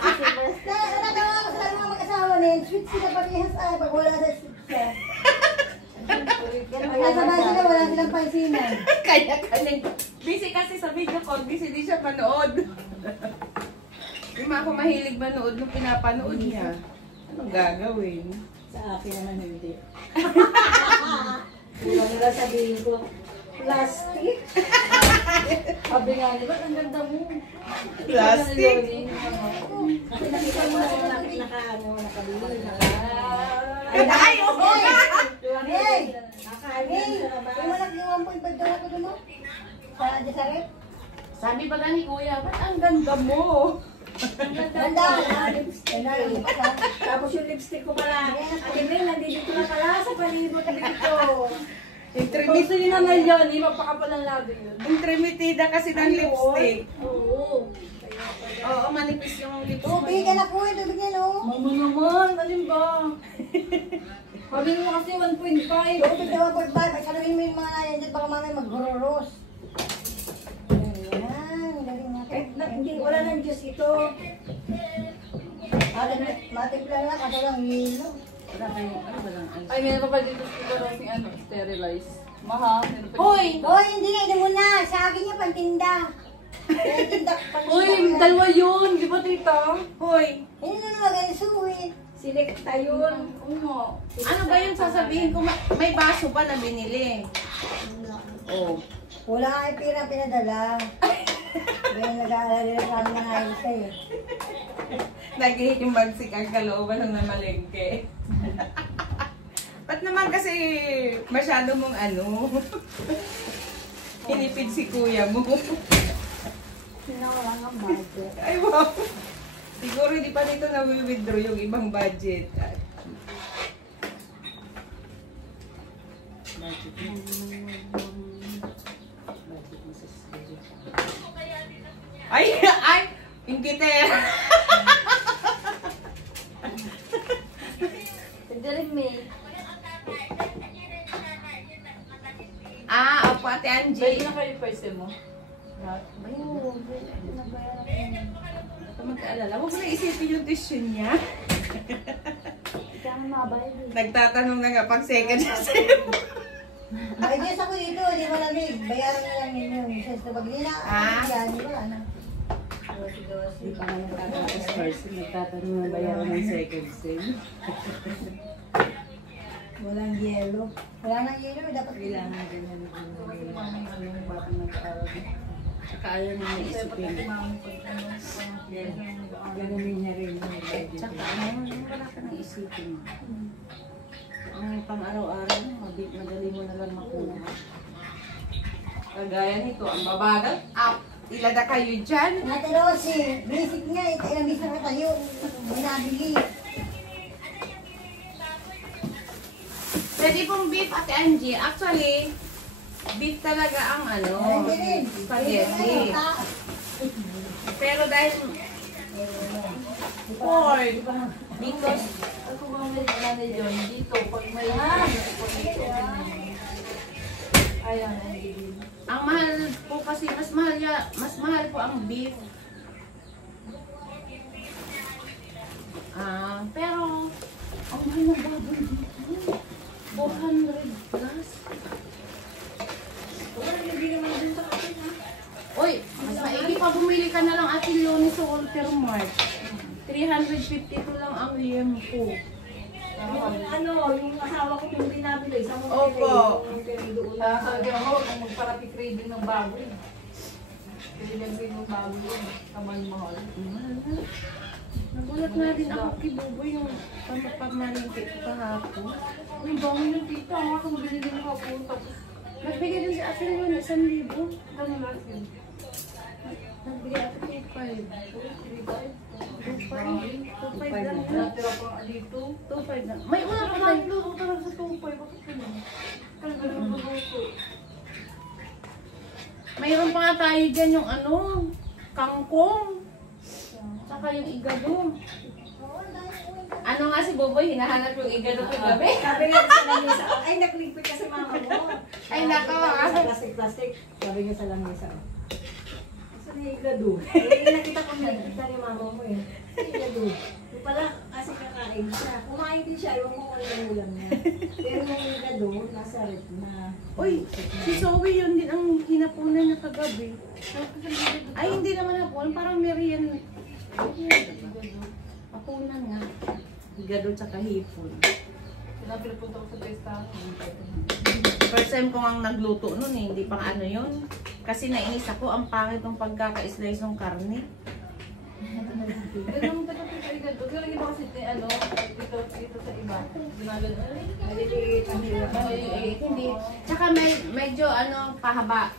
ko sa mga mag-asawa na yun. Sweet sila parehas ay pag wala sa sweet siya. Kasabay sila, wala silang pansinan. Kanya-kanya. Busy kasi sa video call. Busy din siya manood. Yung ako mahilig manood nung pinapanood niya. Anong gagawin? Sa akin naman hindi. Huwag nila sabihin ko, plastic? Sabi nga, di ba? Ang ganda mo. Plastic? Kasi nakita mo na sila nakabili. Ay, oo nga! Hey! Yung malaki yung 1.5 daw ako doon mo? Sa Deseret? Sabi ba ni Kuya, ba't ang ganda mo? Ganda! Tapos yung lipstick ko pala. Ate May, nandito na pala sa palibot dito. Gusto nyo naman yun, magpakapalang labi yun. Intrimitida kasi ng lipstick. Oo. Oo, manipis yung lipstick. Tubig ka na po, tubig niya no? Mama naman, alin ba? Sabi mo kasi 1.5. Tubig na 1.5, ay saluhin mo yung mga nayan dyan, baka mamaya mag-groros. Ayan, galing natin. Hindi, wala nang juice ito. Matimpla na, kaso lang hilo. Wala kayong, ano ba lang? Ay, meron pa ba dito si sterilize? Maha. Hoy! Hoy, hindi na, ito muna. Sa akin niya, pantinda. Pantinda. Uy, dalawa yun. Di ba, tita? Hoy! Hindi na naman, suwi. Sinekta yun. Umo. Ano ba yung sasabihin ko? May baso pa na binili. Oh. Wala nga yung pira pinadala. Kaya nag-aalala kami ng ayos eh. Nag-hit yung bagsik ang kalooban ng namalengke. Ba't naman kasi masyado mong ano? Inipid si kuya mo. Sinawala ng budget. Ay wow! Siguro hindi pa dito na-withdraw yung ibang budget. Ay! Ay! Ingkiter! Sandali, May. Opo, Ate Pwede Angie. na kayo pwede mo? Huwag ka mag-aalala. Huwag mo na isipin yung tuition niya. Nagtatanong na nga pag second sem. Ay, Diyos ako dito, di mo lamig. Bayaran na lang yun. Sa pag nila, yan, di ba? Ano? Hindi pa nga nagtatapos first. Nagtatanong na bayaran ng second sem. Walang yelo. Wala nang yelo, dapat Kailangan ganyan. Batang nag-aaral. Tsaka ayaw niya may isipin. Gano'n niya rin. Tsaka wala ka nang isipin. Ang pang-araw-araw, madali mo na lang makuha. Kagaya nito, ang babagal, ilada kayo dyan. Ate Rosie, basic nga, ilang bisa ka tayo. May nabili. Pwede pong beef, Ate Angie. Actually, beef talaga ang ano, spaghetti. Pero dahil pork, because Ako bumili ka na yun dito. Pag may ayan, Ang mahal po kasi, mas mahal po ang beef. Pero, ang mahal ng baboy dito. 400 plus. Uy, mas maigi pa bumili ka na lang Ate Leonie sa Walter Mart. 352 lang ang liempo. Yung asawa ko yung binabili sa mga Opo. sabi ako, kung magparapik-reading ng baboy. Kasi nag-read ng baboy yun. Kamay mahal. Nagulat na din ako kay Buboy yung pamamalingki ko kahapon. Ang bango yung tita. Ang akong binili ng hapon. Tapos, Nagbigay din si Ate Leonie 1,000. ano lang yun? Nagbigay ako 2,500. 2,500 lang yun. Natira pa nga dito. 2,500 lang. May una pa tayo. Tatlo ko talaga sa tupay. Bakit yun? Talaga yung mabuto. Mayroon pa nga tayo dyan yung kangkong. Saka yung igado. Ano nga si Boboy, hinahanap yung igado kagabi? Sabi nga sa lamesa, ay nakligpit ka sa mama mo. Ay, nako. Plastic. Sabi nga sa lamesa. Saan yung igado? Nakita ko nakita ni mama mo eh. Igado. Yung pala, kasi kakain siya. Kumain din siya, yung kung ano yung ulam niya. Pero yung igado, nasa rep na. Uy, si Zoe yun din ang hinapunan niya kagabi. Ay, hindi naman hapon. Parang merian. Hapunan nga. Igado tsaka hipon. Pinapunta ko sa testahan. First time ko ang nagluto nun eh. Hindi pang ano yun. Kasi nainis ako, ang pangit ng pagkaka-slice ng karne. Ganun ba ito sa igado? Pero iba kasi dito sa iba. Ginagano. Hindi. Tsaka medyo pahaba.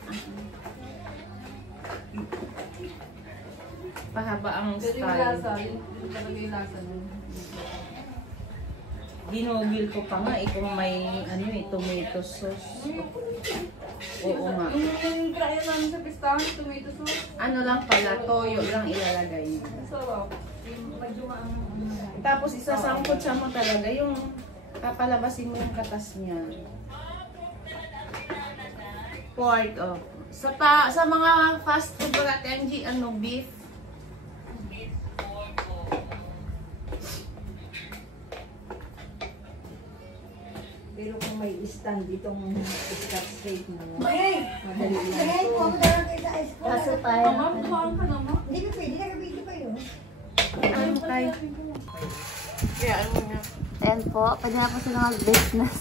Pahaba ang Pero yung lasa, style. yung talaga yung lasa nun. Ginugil ko pa nga kung may tomato sauce. Oo nga. Yung kaya namin sa pistahan, tomato sauce. Ano lang pala, toyo lang ilalagay. Sarap. Tapos isasangkot siya mo talaga yung papalabasin mo yung katas niya. Pork, Sa mga fast food ba natin, beef. Pero kung may stand itong scotch tape mo. May! Madali lang. Ay, kung ako dalang kayo sa ice cream. Kaso tayo. Mama, kuhaan ka naman. Hindi ka pwede, naka-video pa yun. Ano tayo? Kaya ano nga. Ayan po, pwede na po sila mag-business.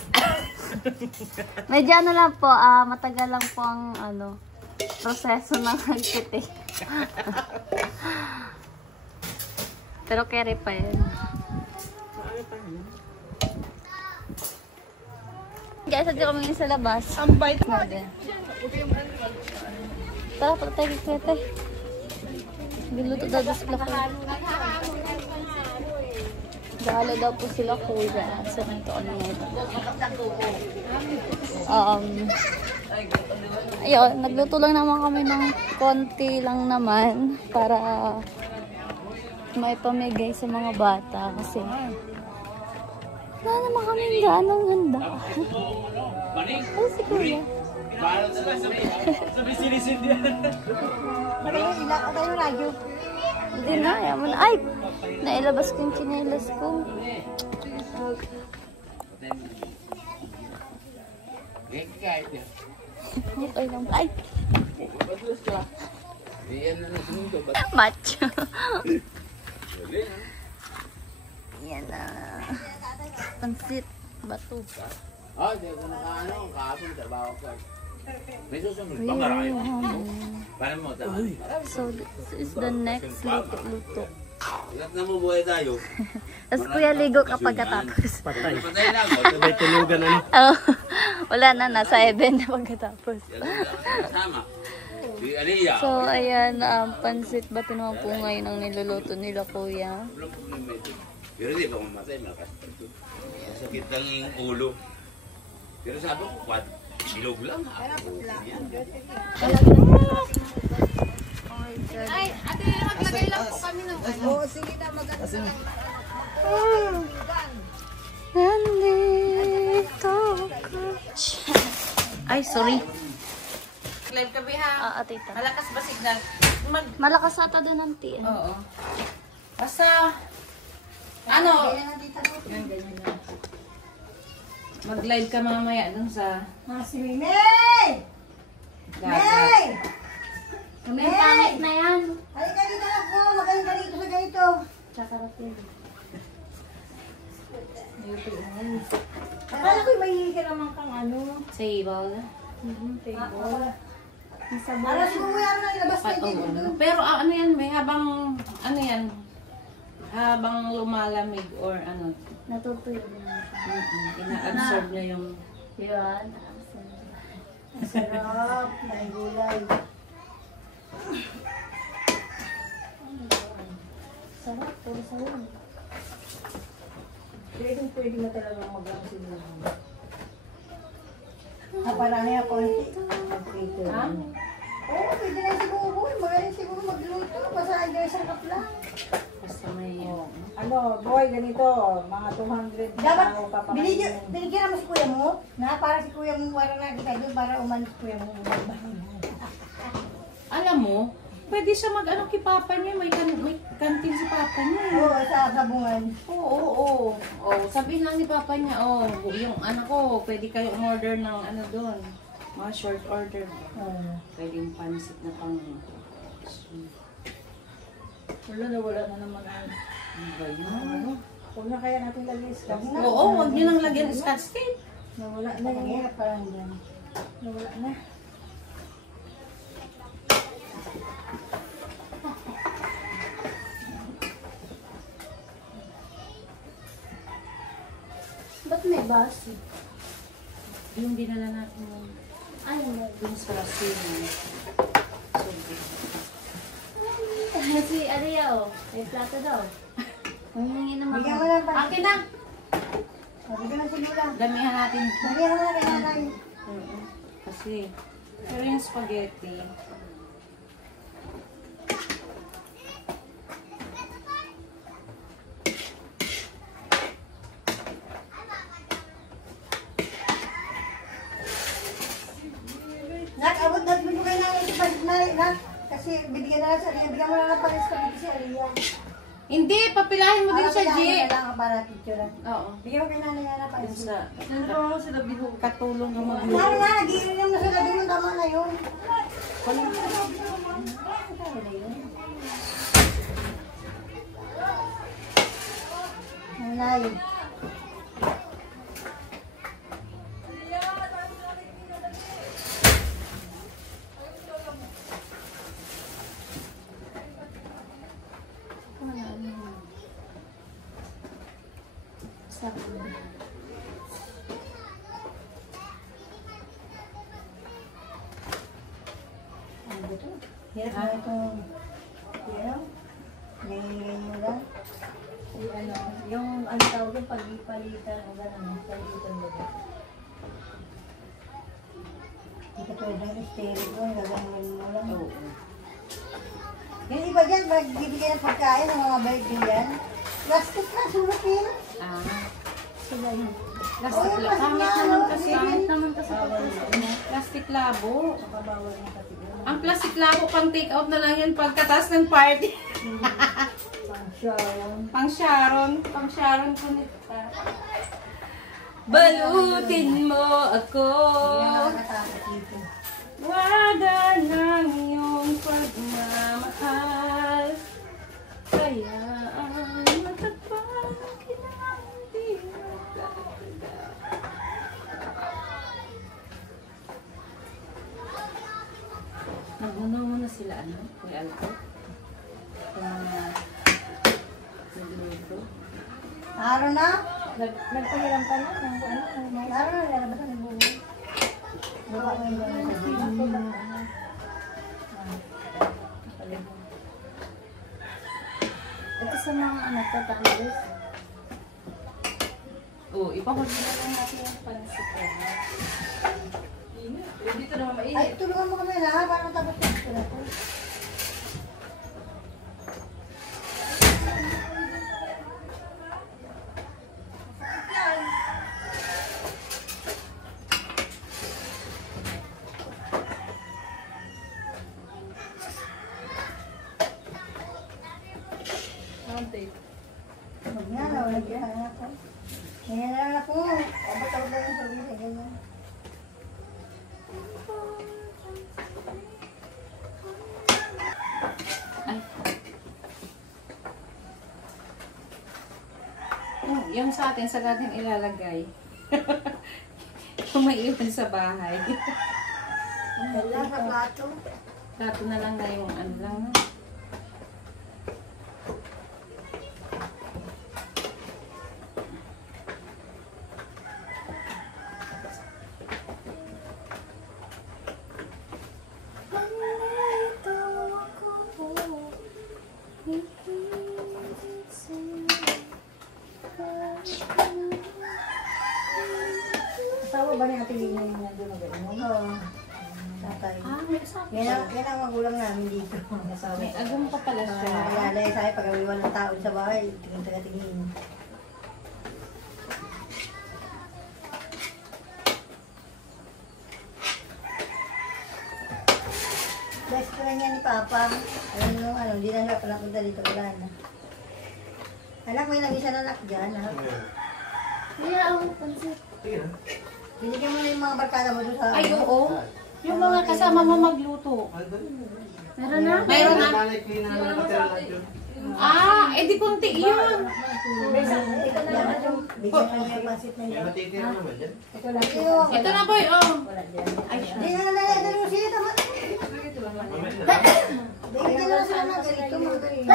Medyo lang po, matagal lang po ang proseso ng hagkiti. Pero carry pa yan. Guys, sadya kami ngayon sa labas. Ang bite natin. Tara, pala tayo kikwete. Biluto daw sila ko. Galo daw po sila kuya. So, nito ano ngayon. Ayun, nagluto lang naman kami ng konti lang naman para may pamigay sa mga bata kasi wala naman kami ganong handa. Ay, si kuya. Sabi sinisin din. Ilan ka tayo radyo. Hindi na, ayaw mo na. Ay! Nailabas ko yung chinelas ko. Ay lang. Ay! Macho. Yan na. Pansit. Bato. Di ako nakaano. Kahapon trabaho ko. May susunod pa marami. Paano mo tayo? So, this is the next luto. Ingat na mo buhay tayo. Tapos kuya ligo kapag katapos. Patay na ako. Sabay tulugan Wala na, nasa 7 na pagkatapos. Kasama. Si Aliyah. So, ayan, pansit bato naman po ngayon ang niluluto nila kuya. Pero di ba mamatay, malakas. Sakit ang ulo. Pero sabi ko, bilog lang. Ay, ate, maglagay lang po kami ng Oo, sige na, maganda. Nandito ka. Ay, sorry. Live kami ha. Tita. Malakas ba signal? Malakas ata doon ang tiyan. Oo. Basta, ano, mag-live ka mamaya dun sa Si May! May! May pangit na yan. Halika dito na po. Magaling ka dito sa ganito. Akala ko may ka naman kang ano. table. Para siguro yan na ilabas na dito. Pero ano yan, may habang, ano yan, habang lumalamig or ano, Natutuyo din. ina-absorb niya yung, Yan. Sarap. May gulay. Sarap. Puro sarap. Pwede na talaga maglang siguro. Parang niya konti. ha? Oo, pwede na siguro. Magaling siguro magluto. Basta hindi sarap lang. Basta may, Ano, boy, ganito, mga 200 Dapat, tao papakainin. binigyan mo si kuya mo, na para si kuya mo, para na kita doon, para umalis si kuya mo. alam mo, pwede siya mag-ano kay papa niya, may kantin si papa niya. Oo, sa sabungan. Oo. Sabihin lang ni papa niya, yung anak ko, pwede kayo umorder ng ano doon. Mga short order. Pwede yung pansit na pang... Wala na naman ang... Ano ba yun? Huwag na kaya natin lagay scotch. Oo, huwag niyo nang lagyan ng scotch tape. Nawala na Ang yun. hirap parang dyan. Nawala na. Ba't may basi? Yung dinala natin yung... Ay, mo. Dun sa sino. Si Aria, oh. May plato daw. Humingi naman. Bigyan mo lang pa. Akin na! Bigyan mo si Lula. Damihan natin. Bigyan mo lang kay nanay. Kasi, pero yung spaghetti, Nak, abot na mo kay nanay si Palit na, nak. Kasi bibigyan na lang sa Alia. Bigyan mo lang ng palis ka si Alia. hindi, papilahin mo din sa G. Kailangan para picture. Oo. Bigyan mo kay nanay na palis. Dun sa, katulong na mag Ano nga, nagiinom na sila doon. Tama na yun. Nanay. Hirap na itong, ganyan mo lang. Yung ano tawag yung pagpalitan, o gano'n, palitan mo ba? Hindi ka tulad ng stereo ko, gagawin mo lang. Oo. Yung iba dyan, magbibigay ng pagkain ng mga birthday yan. Plastic na, sulupin. Sila yun. Oo, Plastic yung labo. plastic na, Pangit naman kasi. Plastic labo. Bawal na kasi. Ang plastic labo pang take out na lang yan pagkatas ng party. Pang Sharon ko nito. Balutin mo ako. Wala ng iyong pagmamahal. Kaya ang matapang hindi magdadala. Nagunaw mo na sila, ano? Kuya Alco? Nagluto. Araw na? Nagpahiram ka na ng ano, Araw na, lalabas ang buhay. Gawa mo yung gano'n. Ito sa mga anak ko, talis. Oo, ipahuli na lang natin yung pansit. Dito naman mainit. Ay, tulungan mo kami na, parang tapos na ito na po. tape. Huwag nga na, wala dyan ang ako. Ganyan na lang ako. Ba't ako ba yung sabi sa ganyan? Yung sa atin, sa ating ilalagay. Kung may iwan sa bahay. Wala sa plato. Plato na lang na yung ano lang. Asawa ba ni Ate Lina yung nandun na gano'n? Oo. Tatay. Yan ang magulang namin dito. Asawa. May agam pa pala siya. Kaya sa'yo, pag awiwan ng tao sa bahay, tingin-tingin. Best friend niya ni Papa. Alam mo, hindi na siya pala dito. Wala na. Anak, may lang isa na anak dyan. Ha? Kaya ako pansit. Binigyan mo na yung mga barkada mo doon sa... Ay, oo. Yung mga kasama mo magluto. Meron na? Mayroon na. Clean na naman patera lahat yun. Ah, edi kunti yun. Ito na naman yung... Bigyan ka niya yung pasit na May yun. matitira naman dyan. Ito lang yun. Ito na boy, oh. Wala dyan. Hindi na ito yung sila. Tama. Bigyan na sila ng ganito. Mga ganito.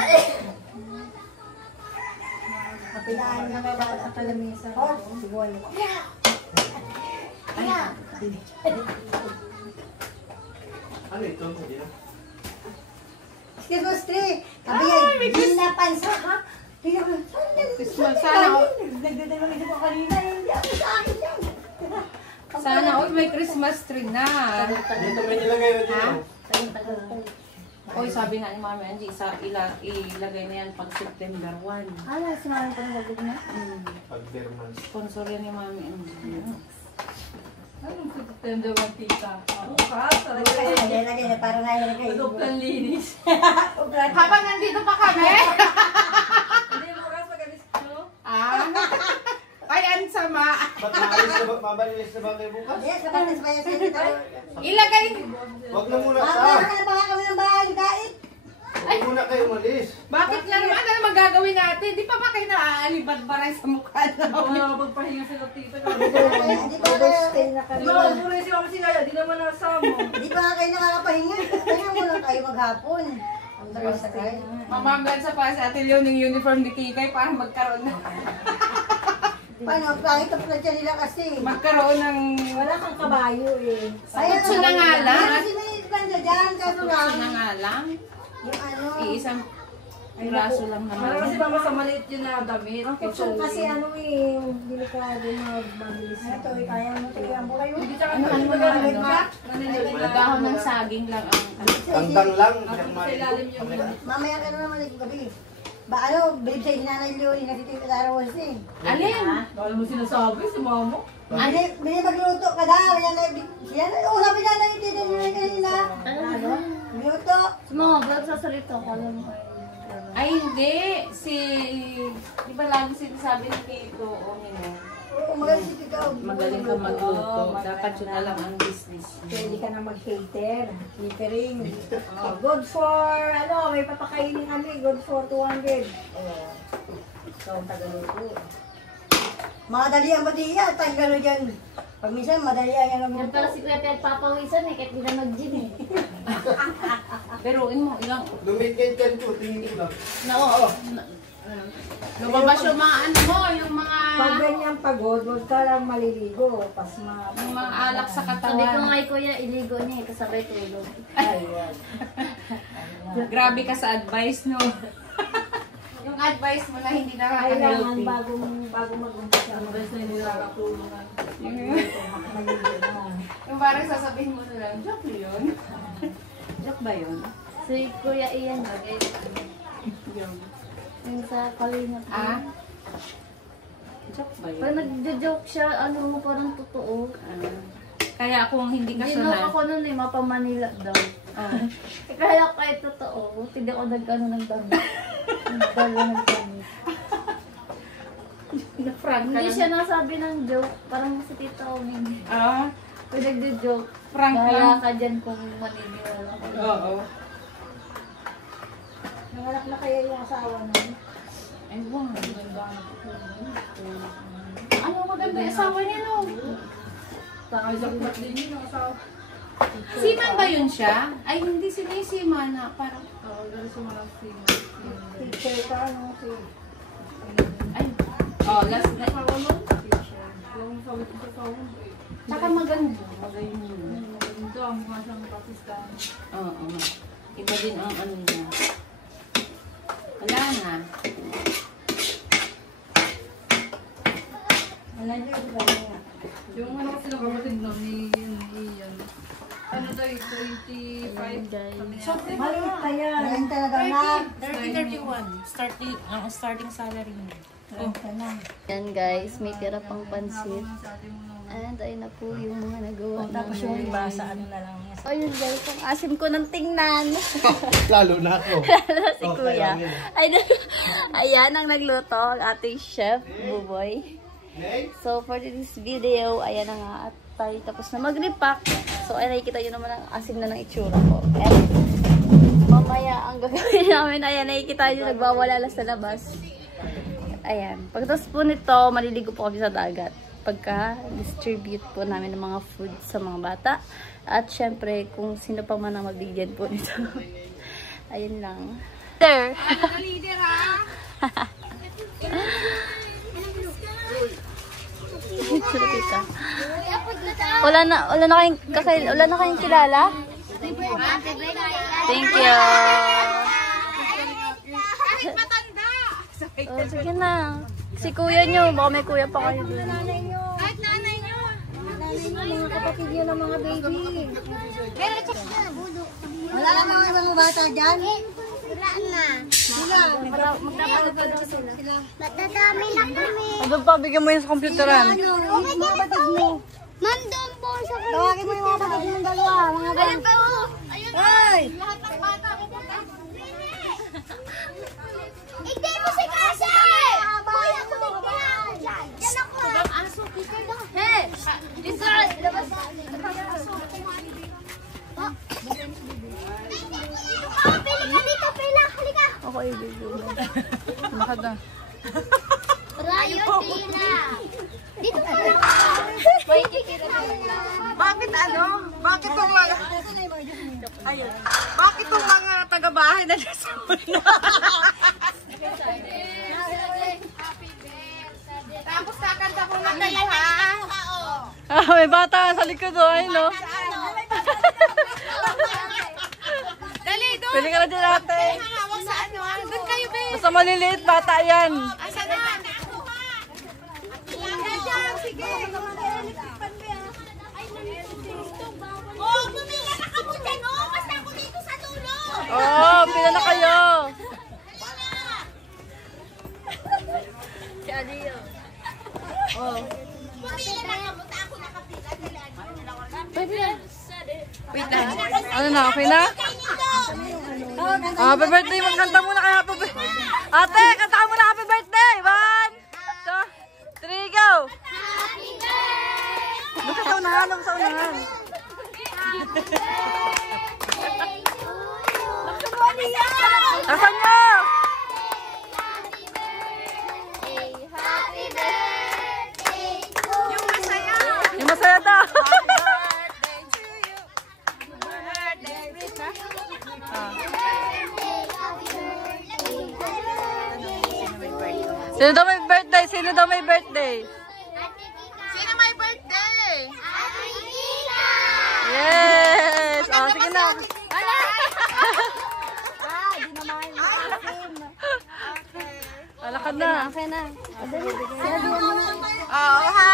Kapilaan na may bata at lamesa. Oh, siguro. Ano ito? Hindi na. Excuse me, Stray. Sabi niya, hindi na pansa, ha? Tingnan mo, Sana, nagdadalawin ito pa kanina. Hindi ako sa akin yan. sana all may Christmas tree na. Dito may nilagay mo dito. Oy, sabi nga ni Mami Angie, ilagay na yan pag September 1. Ah, si Mami pa nagagod na. Pag-dermans. Sponsor yan ni Mami Angie. Anong September 1, tita? Bukas, talaga. Lagay na, parang nalagay. Duplang linis. Habang nandito pa kami. Hindi, bukas mag-alis ko. Ah. Ay, ang sama. Ba't mabalilis na ba kayo bukas? Yes, kapatis ba yan sila? Ilagay. Huwag na muna Meron na pa nga kami ng bahay, kahit. Huwag muna kayo umalis. Bakit lang? Ano na magagawin natin? Di pa ba kayo naaalibad-baray sa mukha namin? Wala, magpahinga sila, tita. Hindi pa kayo, Di ba, puro si Mama Sinaya, di naman nasama. hindi pa nga kayo nakakapahinga. Pahinga mo lang kayo maghapon. Ang sakay. Mamamlan sa pa sa atin yun, yung uniform ni Kikay para magkaroon na. Paano? Pangit ang plancha nila kasi. Magkaroon ng... Wala kang kabayo eh. Kutso na nga lang. Kasi may plancha dyan, kaso lang. Kutso na nga lang. Yung ano. Iisang braso lang Parang kasi naman. Mama sa maliit yun na damit. Kasi ano eh, delikado mabilis. Ito, kaya mo ito yung buhay mo. Hindi tsaka Ano nalilig ka? Dahon ng saging lang ang... Tangtang lang. Sa ilalim yung Mamaya ka na naman gabi. Ba ano, babe sa inanay Leonie, kasi ito yung arawas eh. Alin? Dahil mo sinasabi si Mama. Ano, binibagluto ka daw, siya na, sabi na lang yung tita niya kanina. Ano? Luto. Si Mama, ba't sasalita ko lang? Ay, hindi. Di ba lagi sinasabi ni Tito o Nino? Oo, magaling si ikaw. Magaling ka magluto. Dapat yun na lang ang business. Pwede ka na mag-cater, catering. Good for, may papakainin kami, good for 200. So, tagaluto. Madalian ba diyan? Tanggalo dyan. Pag minsan, madalian yan ang Yan pala si Kuya Ted papawisan eh, kahit di na nag-gym eh. Pero mo, ilang... Lumit ka ko, tingin ko lang. Lumabas yung mga ano mo, yung mga... Pag ganyan pagod, huwag ka lang maliligo. Yung mga alak sa Sabi ko katawan. nga Kuya, iligo niya eh, kasabay tulog. Ayan. Grabe ka sa advice, no? Yung advice mo na hindi Kailangan nakaka-healthy. bago mag-umpisa. Ang best na hindi nakakatulungan. Maligo na. Yung parang sasabihin mo na lang, joke yun? Joke ba yun? Si Kuya Ian ba? Yung sa Kalingap. Ah? Joke ba Pag yun? nagjo-joke siya, ano mo parang totoo. Kaya kung hindi ka Ginawa sanay. ko nun eh, mapa Manila daw. Ah. Kaya kahit totoo, hindi ako nag-ano ng dami. Nagdala ng dami. prank ka Hindi lang. siya nasabi ng joke. Parang si Tita Oming. Ah, Pag nagdo-joke, prank bahala lang. ka dyan kung maniniwala ka. Oo. Nanganak na kaya yung asawa nun. Ay, wow. Ano maganda yung asawa niya, no? Saklat din yun ang asawa. Seaman ba yun siya? Ay, hindi sila yung seaman na parang... Oo, dahil sa mga film. Teacher ka, ano, si... Ay, oh, last na. Asawa mo? Yung sabi ko sa asawa mo. Tsaka maganda. Maganda. Maganda, ang mukha siyang Pakistan. Oo. Iba din ang ano niya. Wala na. Wala niya, iba niya. Yung ano kasi ng kapatid na ni Ian. Ano daw, 25. Maliit pa yan. Yan talaga na. 30-31. Starting salary niya. Yan ka na. Yan guys, may tira pang pansit. And ayun na po yung mga nagawa Tapos yung iba sa ano na lang niya. Ayun guys, ang asim ko ng tingnan. Lalo na ako. Si Kuya. Ayan ang nagluto, ang ating chef, Buboy. So for this video, ayan na nga. At tayo tapos na mag-repack. So ay nakikita nyo naman ang asim na ng itsura ko. And mamaya ang gagawin namin, ayan nakikita nyo nagwawala sa labas. Ayan. Pagkatapos po nito, maliligo po kami sa dagat. Pagka-distribute po namin ng mga food sa mga bata. At syempre, kung sino pa man ang mabigyan po nito. Ayun lang. There! Leader, ha? Wala na kayong kilala? Thank you. Kahit matanda. Oh, sige na. Si kuya nyo, baka may kuya pa kayo doon. Kahit nanay niyo. Mga kapatid yun ng mga baby. Pero check na. Wala lang mga ibang bata dyan. Wala na. Sila. Magdadami Matadami na kami. Ano pa, bigyan mo yun sa computeran. Ano, yung mga kapatid mo. Ma'am, doon po sa Tawagin mo yung mga kapatid mong dalawa. Mga bang. Ayun, Ay! lahat ng bata pupunta. Hindi mo si Kasi! Kuya ko din yan! Yan ako! Ang aso, Peter lang. Hey! Listen! Labas! Pili ka dito, pila! Halika! Ako ay bibig. Makada. Rayo, pila! Dito ka lang! Bakit ano? Bakit itong mga... Ayun. Bakit itong mga taga-bahay na nasa una? Tapos kakanta ko na kayo, ha? Ah, may bata sa likod o. Ayun o. Dali, doon! Pwede ka na dyan ate. Hawak sa ano, ha? Doon kayo, be! Basta maliliit, bata yan. Asa na? Diyan, sige! Oh, pumila na ka mo dyan! Oh, basta ako dito sa dulo! Oo, pila na kayo. Si Adio. Oh. Pumila na ka mo, ako nakapila. Pwede na. Wait lang. Ano na, okay na? Happy birthday, magkanta muna kayo happy birthday. Ate, kanta ka muna happy birthday. 1, 2, 3, go! Doon ka sa unahan, doon sa unahan. Asan nyo? Happy birthday! Yung masaya. Yung masaya daw. Sino daw may birthday? Sino daw may birthday? Sino may birthday? Yes! Oh, sige na. Alakad na. Okay na. Oo, ha?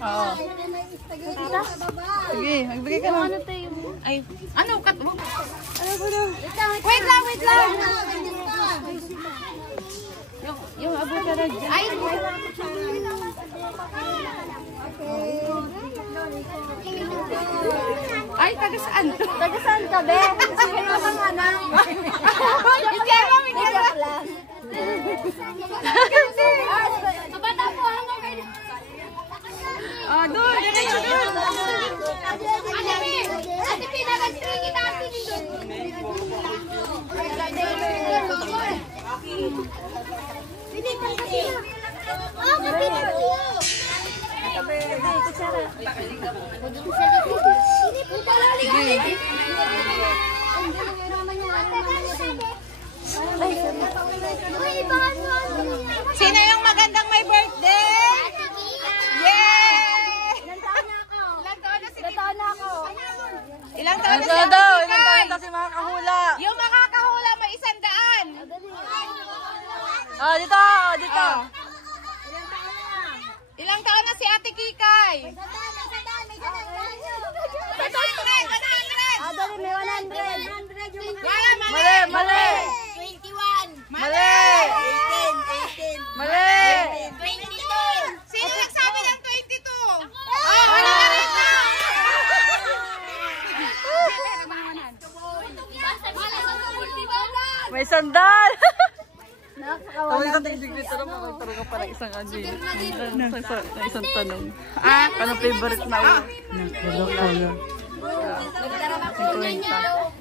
Oo. Sige, magbigay ka na. Ay, ano? Wait lang, wait lang. Yung abo ka na dyan. Ay, ay, taga saan to? Taga saan ka, be? Sige na bang anak? Hindi, mami, Joke lang. kutsara. Sino yung magandang may birthday? Yay! Ilang taon na si Tita? Ilang taon na si Ate Kikay? Ilang taon na si makakahula. Yung makakahula may 100. Ah, dito, dito. Ilang taon na si Ate Kikay? 100. Ah, dali, may 100. Wala, mali. Mali, mali. 21. Mali. 18. Mali. 22. Sino nagsabi ng 22? Oh, wala na rin na. May sandal. Tawag ka tayo dito na magturo ka para isang agi. Isang tanong. Anong favorite na ulo?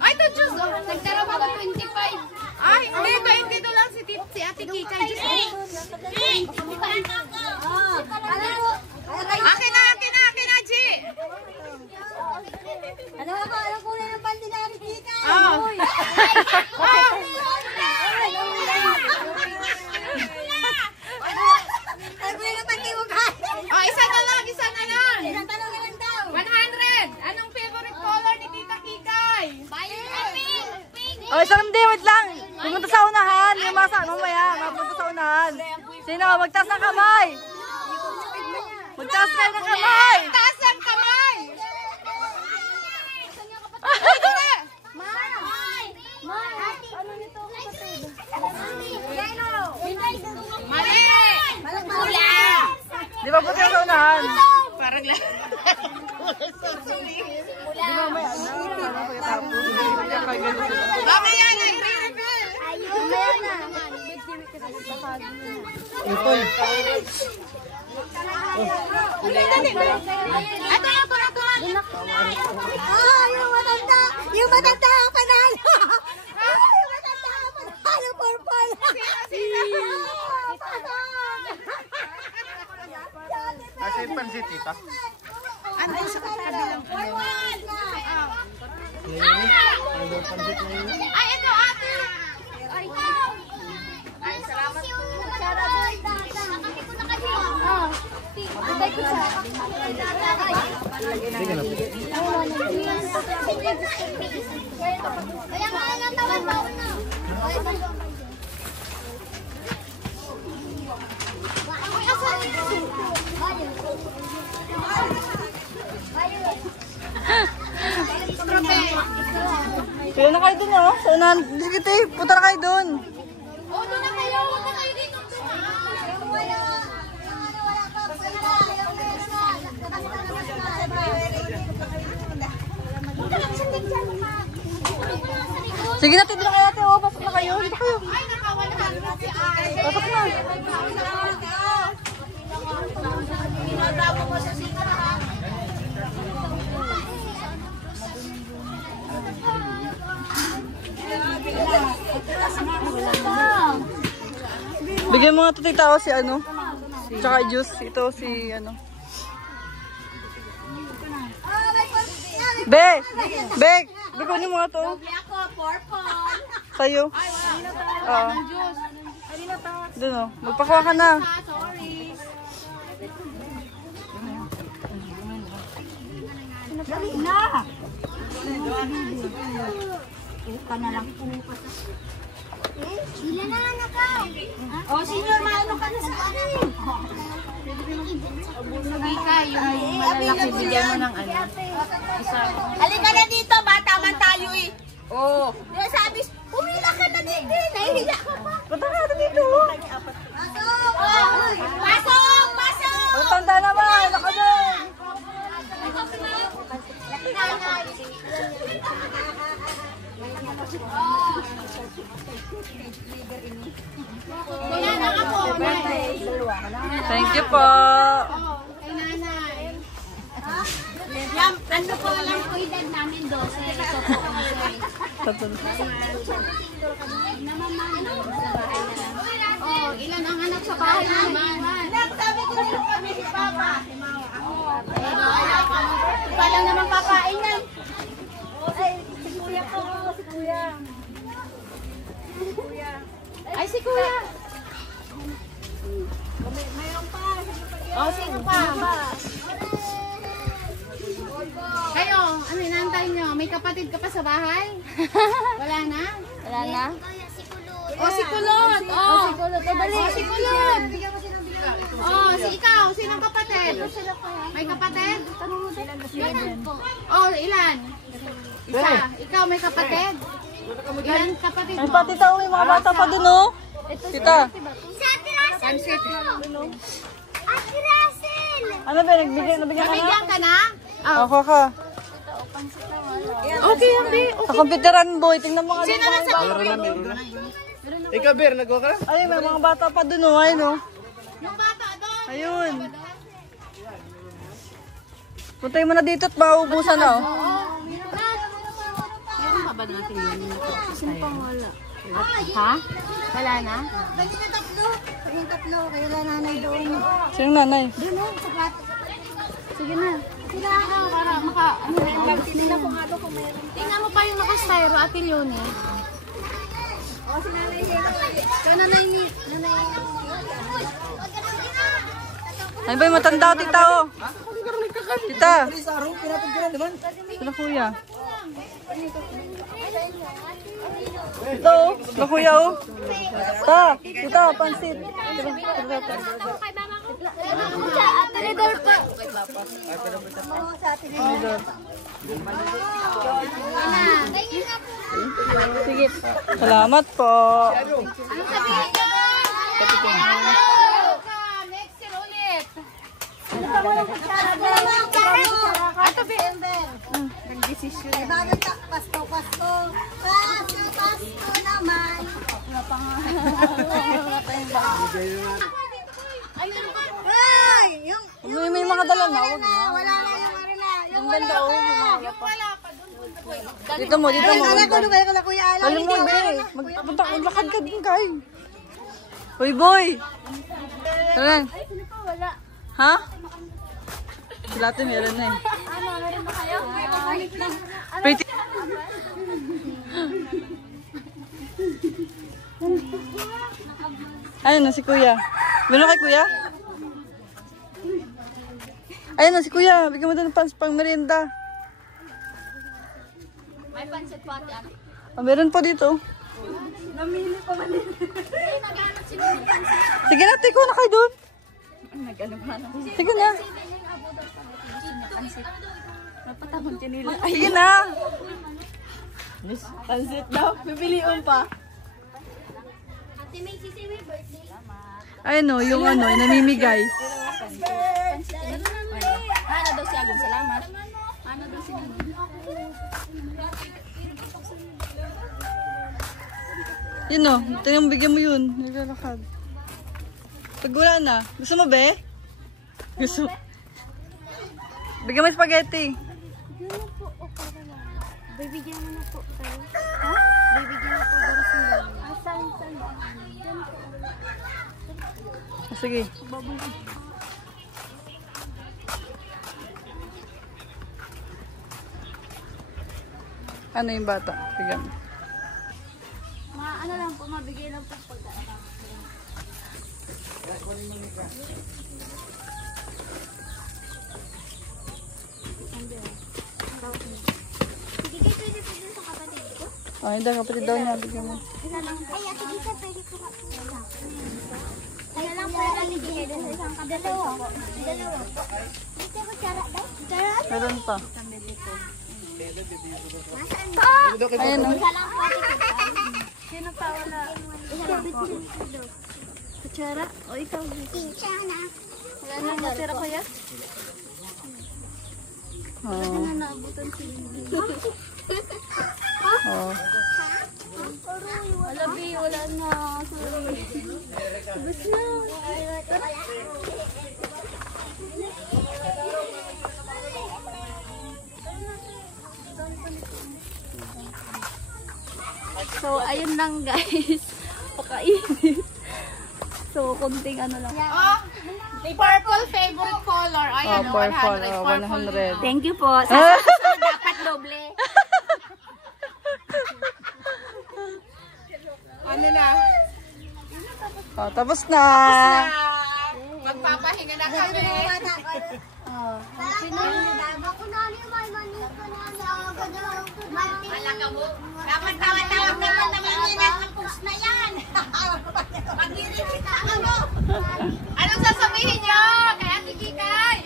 Ay, ito, Diyos. Nagtarama ko 25. Ay, hindi, 22 lang si Ate Kikay. Akin na, G. Anong kulay ng panty na Ate Kikay? Ano kulay ng panty mo ka? Oh, isa na lang. Isang tanong na lang daw. 100. Anong favorite color ni Tita Kikay? Oh, isang hindi, wait lang. Pumunta sa unahan. Yung mamaya, mapunta sa unahan. Sino? Magtaas ng kamay. Magtaas kayo ng kamay. Taas ang kamay. Mali. Di ba punta sa unahan? Parang lang. Di ba may ano? Parang pagkatapos. Kaya kayo gano'n sila. Mamaya na, i-reveal. Yung matanda ang panalo! Yung matanda ang panalo, purple! Asa yung pansit, tita? Ano sa kabilang? Ay, ito, ate. Ay, salamat po. Kaya na kayo dun, oh. Sa unahan. Sige, te. Punta na kayo dun. Oh, doon na kayo. Huwag na kayo dito. Sige na, tito na kayo natin. Oh, pasok na kayo. Dito kayo. Ay, nakawala na si Ate. Pasok na. Pinagbago mo sa sika, ha? Bigyan mo nga ito tita si ano. Tsaka juice. Ito si ano. Be! Be! Bikunin mo nga ito. Ako, purple. Sa'yo. Oo. Doon o. Magpakuha ka na. Sorry. Oh, senior, maano ka na sa akin? Malalaki, bigyan mo ng ano. Halika na dito, bata man tayo eh. Oo. Sabi, pumila ka na dito eh. Nahihiya ka pa. Punta ka natin dito. Pasok! Pasok! Ang tanda naman. Naka doon. Thank you po. Kay nanay. Ano po lang po edad namin 12. Ito po 11. Oh, ilan ang anak sa bahay naman? Sabi ko rin kami si Papa. Iba lang naman kakain yan. Ay, si Kuya. Oh, sino pa? Kayo, ano inantay nyo? May kapatid ka pa sa bahay? Wala na? Wala na? Oh, si Kulot! Oh, si Kulot. Oh, si Kulot! Oh, si ikaw, sinong kapatid? May kapatid? Oh, ilan? Isa. Ikaw may kapatid? Ilan kapatid Ay mo? pa, tita, may mga bata pa dun, oh. Tita. Pansit. Ano ba, nabigyan ka na? Nabigyan ka na? Ako ka. Okay, okay. Sa computeran, boy. Tingnan mo nga. Sino na sa Ikaw, Ber, nagawa ka na? Ay, may mga bata pa dun, oh. Ayun, oh. Yung bata doon? Ayun. Puntay mo na dito at mauubusan na, oh. Meron pa ba natin yun? Sino pang wala? Ha? Wala na? Yung tatlo, kayo lang nanay doon. Sino nanay? Doon o, sa plato. Sige na. Sila ka para maka... Tingnan ko nga doon kung mayroon. Tingnan mo pa yung naka-styro, Ate Leonie. O, si nanay Hero. Ikaw nanay ni... Nanay... Ay ba, matanda, tita, oh. Tita. Sila kuya. Ito, oh. Sila kuya, oh. Tita, pansit. Tinidor pa. Oo, sa atin. Sige. Salamat po. Ano sabihin niyo? Next year ulit. Ato, Ben. Nag-desisyon. Bago ta, Pasko. Pasko naman. Ay, yung... May mga dala na, huwag na. Wala na yung Marila. Yung Ganda, oh. Wala pa doon. Dito mo. Alam ko, kaya ko na Kuya Alam. Alam mo, be. Maglakad ka din, kay. Uy, boy. Tara. Wala. Ha? Sila ito meron na, eh. Ano, meron ba kayo? Pretty. Ayun na si kuya. Meron kay kuya? Ayun na si kuya. Bigyan mo doon pang merienda. May pansit po ate ate. Meron po dito. Namili pa man din. Naghanap sila ng pansit. Sige na, tiko na kayo doon. Sige na. Sige na. Pansit daw. Pipiliin pa. Ate may sisi may birthday. Ayun o, yung ano, yung namimigay. Ano daw siya? Salamat. Ano daw siya? Yun o, ito yung bigyan mo yun. Naglalakad. Pag wala na. Gusto mo, be? Gusto mo? Bigyan mo yung spaghetti. Bibigyan mo na po kayo. Ha? Bibigyan na po para sa inyo. Saan? Sige. Ano yung bata? Bigyan mo. Ano lang po, mabigay lang po pagka. Sige, pwede po dun sa kapatid ko. Oh, hindi. Kapatid daw niya. Bigyan mo. Isa lang. Ay, ate Lisa, pwede po ka. Isa lang po yung bigay dun sa isang kapatid ko. Dalawa po. Dito ko tsara daw. Tsara? Meron pa. Nasaan ba? Ayan o. Isa lang po. Sino pa wala? Isa lang po. Kutsara? O ikaw? Kutsara. Wala na natira ko yan? Wala Oh. na naabutan si Bibi. Oh. Wala, Bi. Wala na. Sorry. Bus na. So, ayun lang guys. Pakainit. So, kunting ano lang. Oh, purple favorite color. Ayan, Oh, purple. 100. Oh, Purple. 100. Thank you po. Sa susunod dapat doble. Ano na? Oh, tapos na. Magpapahinga na kami. Malaga mo. Dapat tawag-tawag naman naman ang post na yan. Mag-irit ka ano. Anong sasabihin niyo kay Ate Kikay?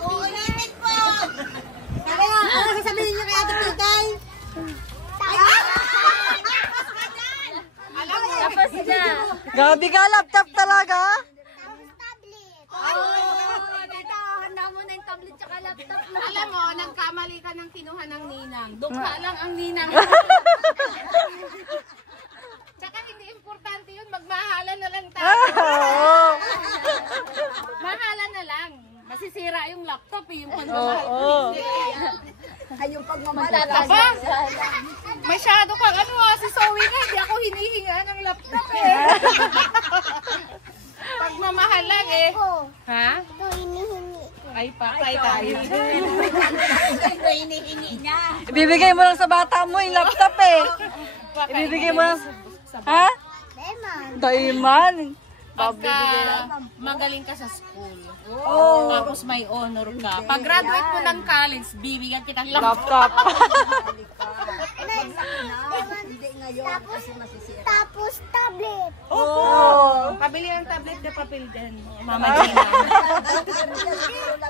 Uulitin po. Ano sasabihin niyo kay Ate Kikay? Alam mo. Tapos na. Gabi ka, laptop talaga. Handa mo na yung tablet tsaka laptop na. Alam mo, nagkamali ka ng kinuha ng ninang. Dukha lang ang ninang. Tsaka hindi importante yun. Magmahalan na lang tayo. Oo. Mahalan na lang. Masisira yung laptop eh. Yung Oo. pagmamahal. Ay, yung pagmamahal. Aba, masyado kang ano si Zoe nga. Hindi ako hinihinga ng laptop eh. Pagmamahal lang eh. Ha? Ay, patay tayo. Ibibigay mo lang sa bata mo yung laptop eh. Ibibigay mo lang. Ha? Daiman. Pagka magaling ka sa school. Oh. Tapos may honor ka. Pag graduate mo ng college, bibigyan kita ng Laptop. Hindi ngayon kasi masisira. Tapos tablet. Oh. Pabili ng tablet na papel din. Mama Gina.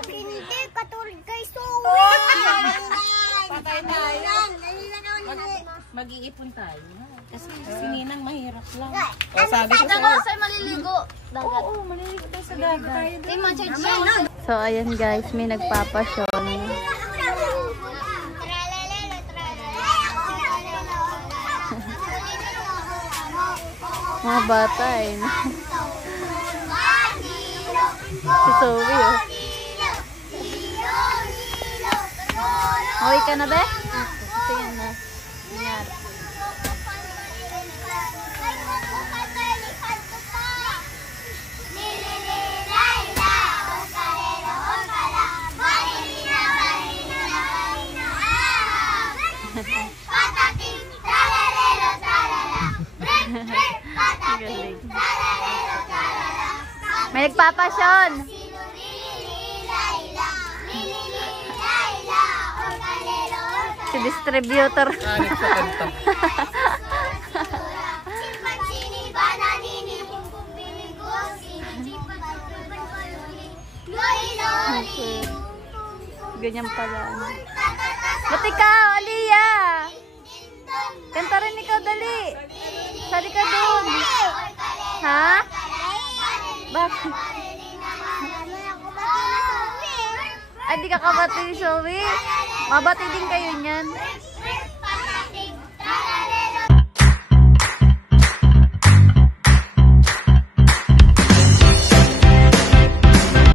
Hindi katulad kay Zoe. Patay tayo. Mag-iipon tayo. Kasi si Ninang mahirap lang. O sabi ko sa'yo. Sa'yo maliligo. Dagat. Oo, maliligo tayo sa dagat. Ay, ma-charge yan. So, ayan guys, may nagpapasyon. Mga bata eh. Si Zoe oh. Okay ka na be? Sige na. Ingat. May nagpapasyon. Si distributor. Anik sa kanta. Okay. Ganyan pala. Ba't ikaw, Aliyah? Kanta rin ikaw, dali. Sali ka doon. Ha? Bakit? Ay, di ka kabati ni Zoe. Mabati din kayo niyan.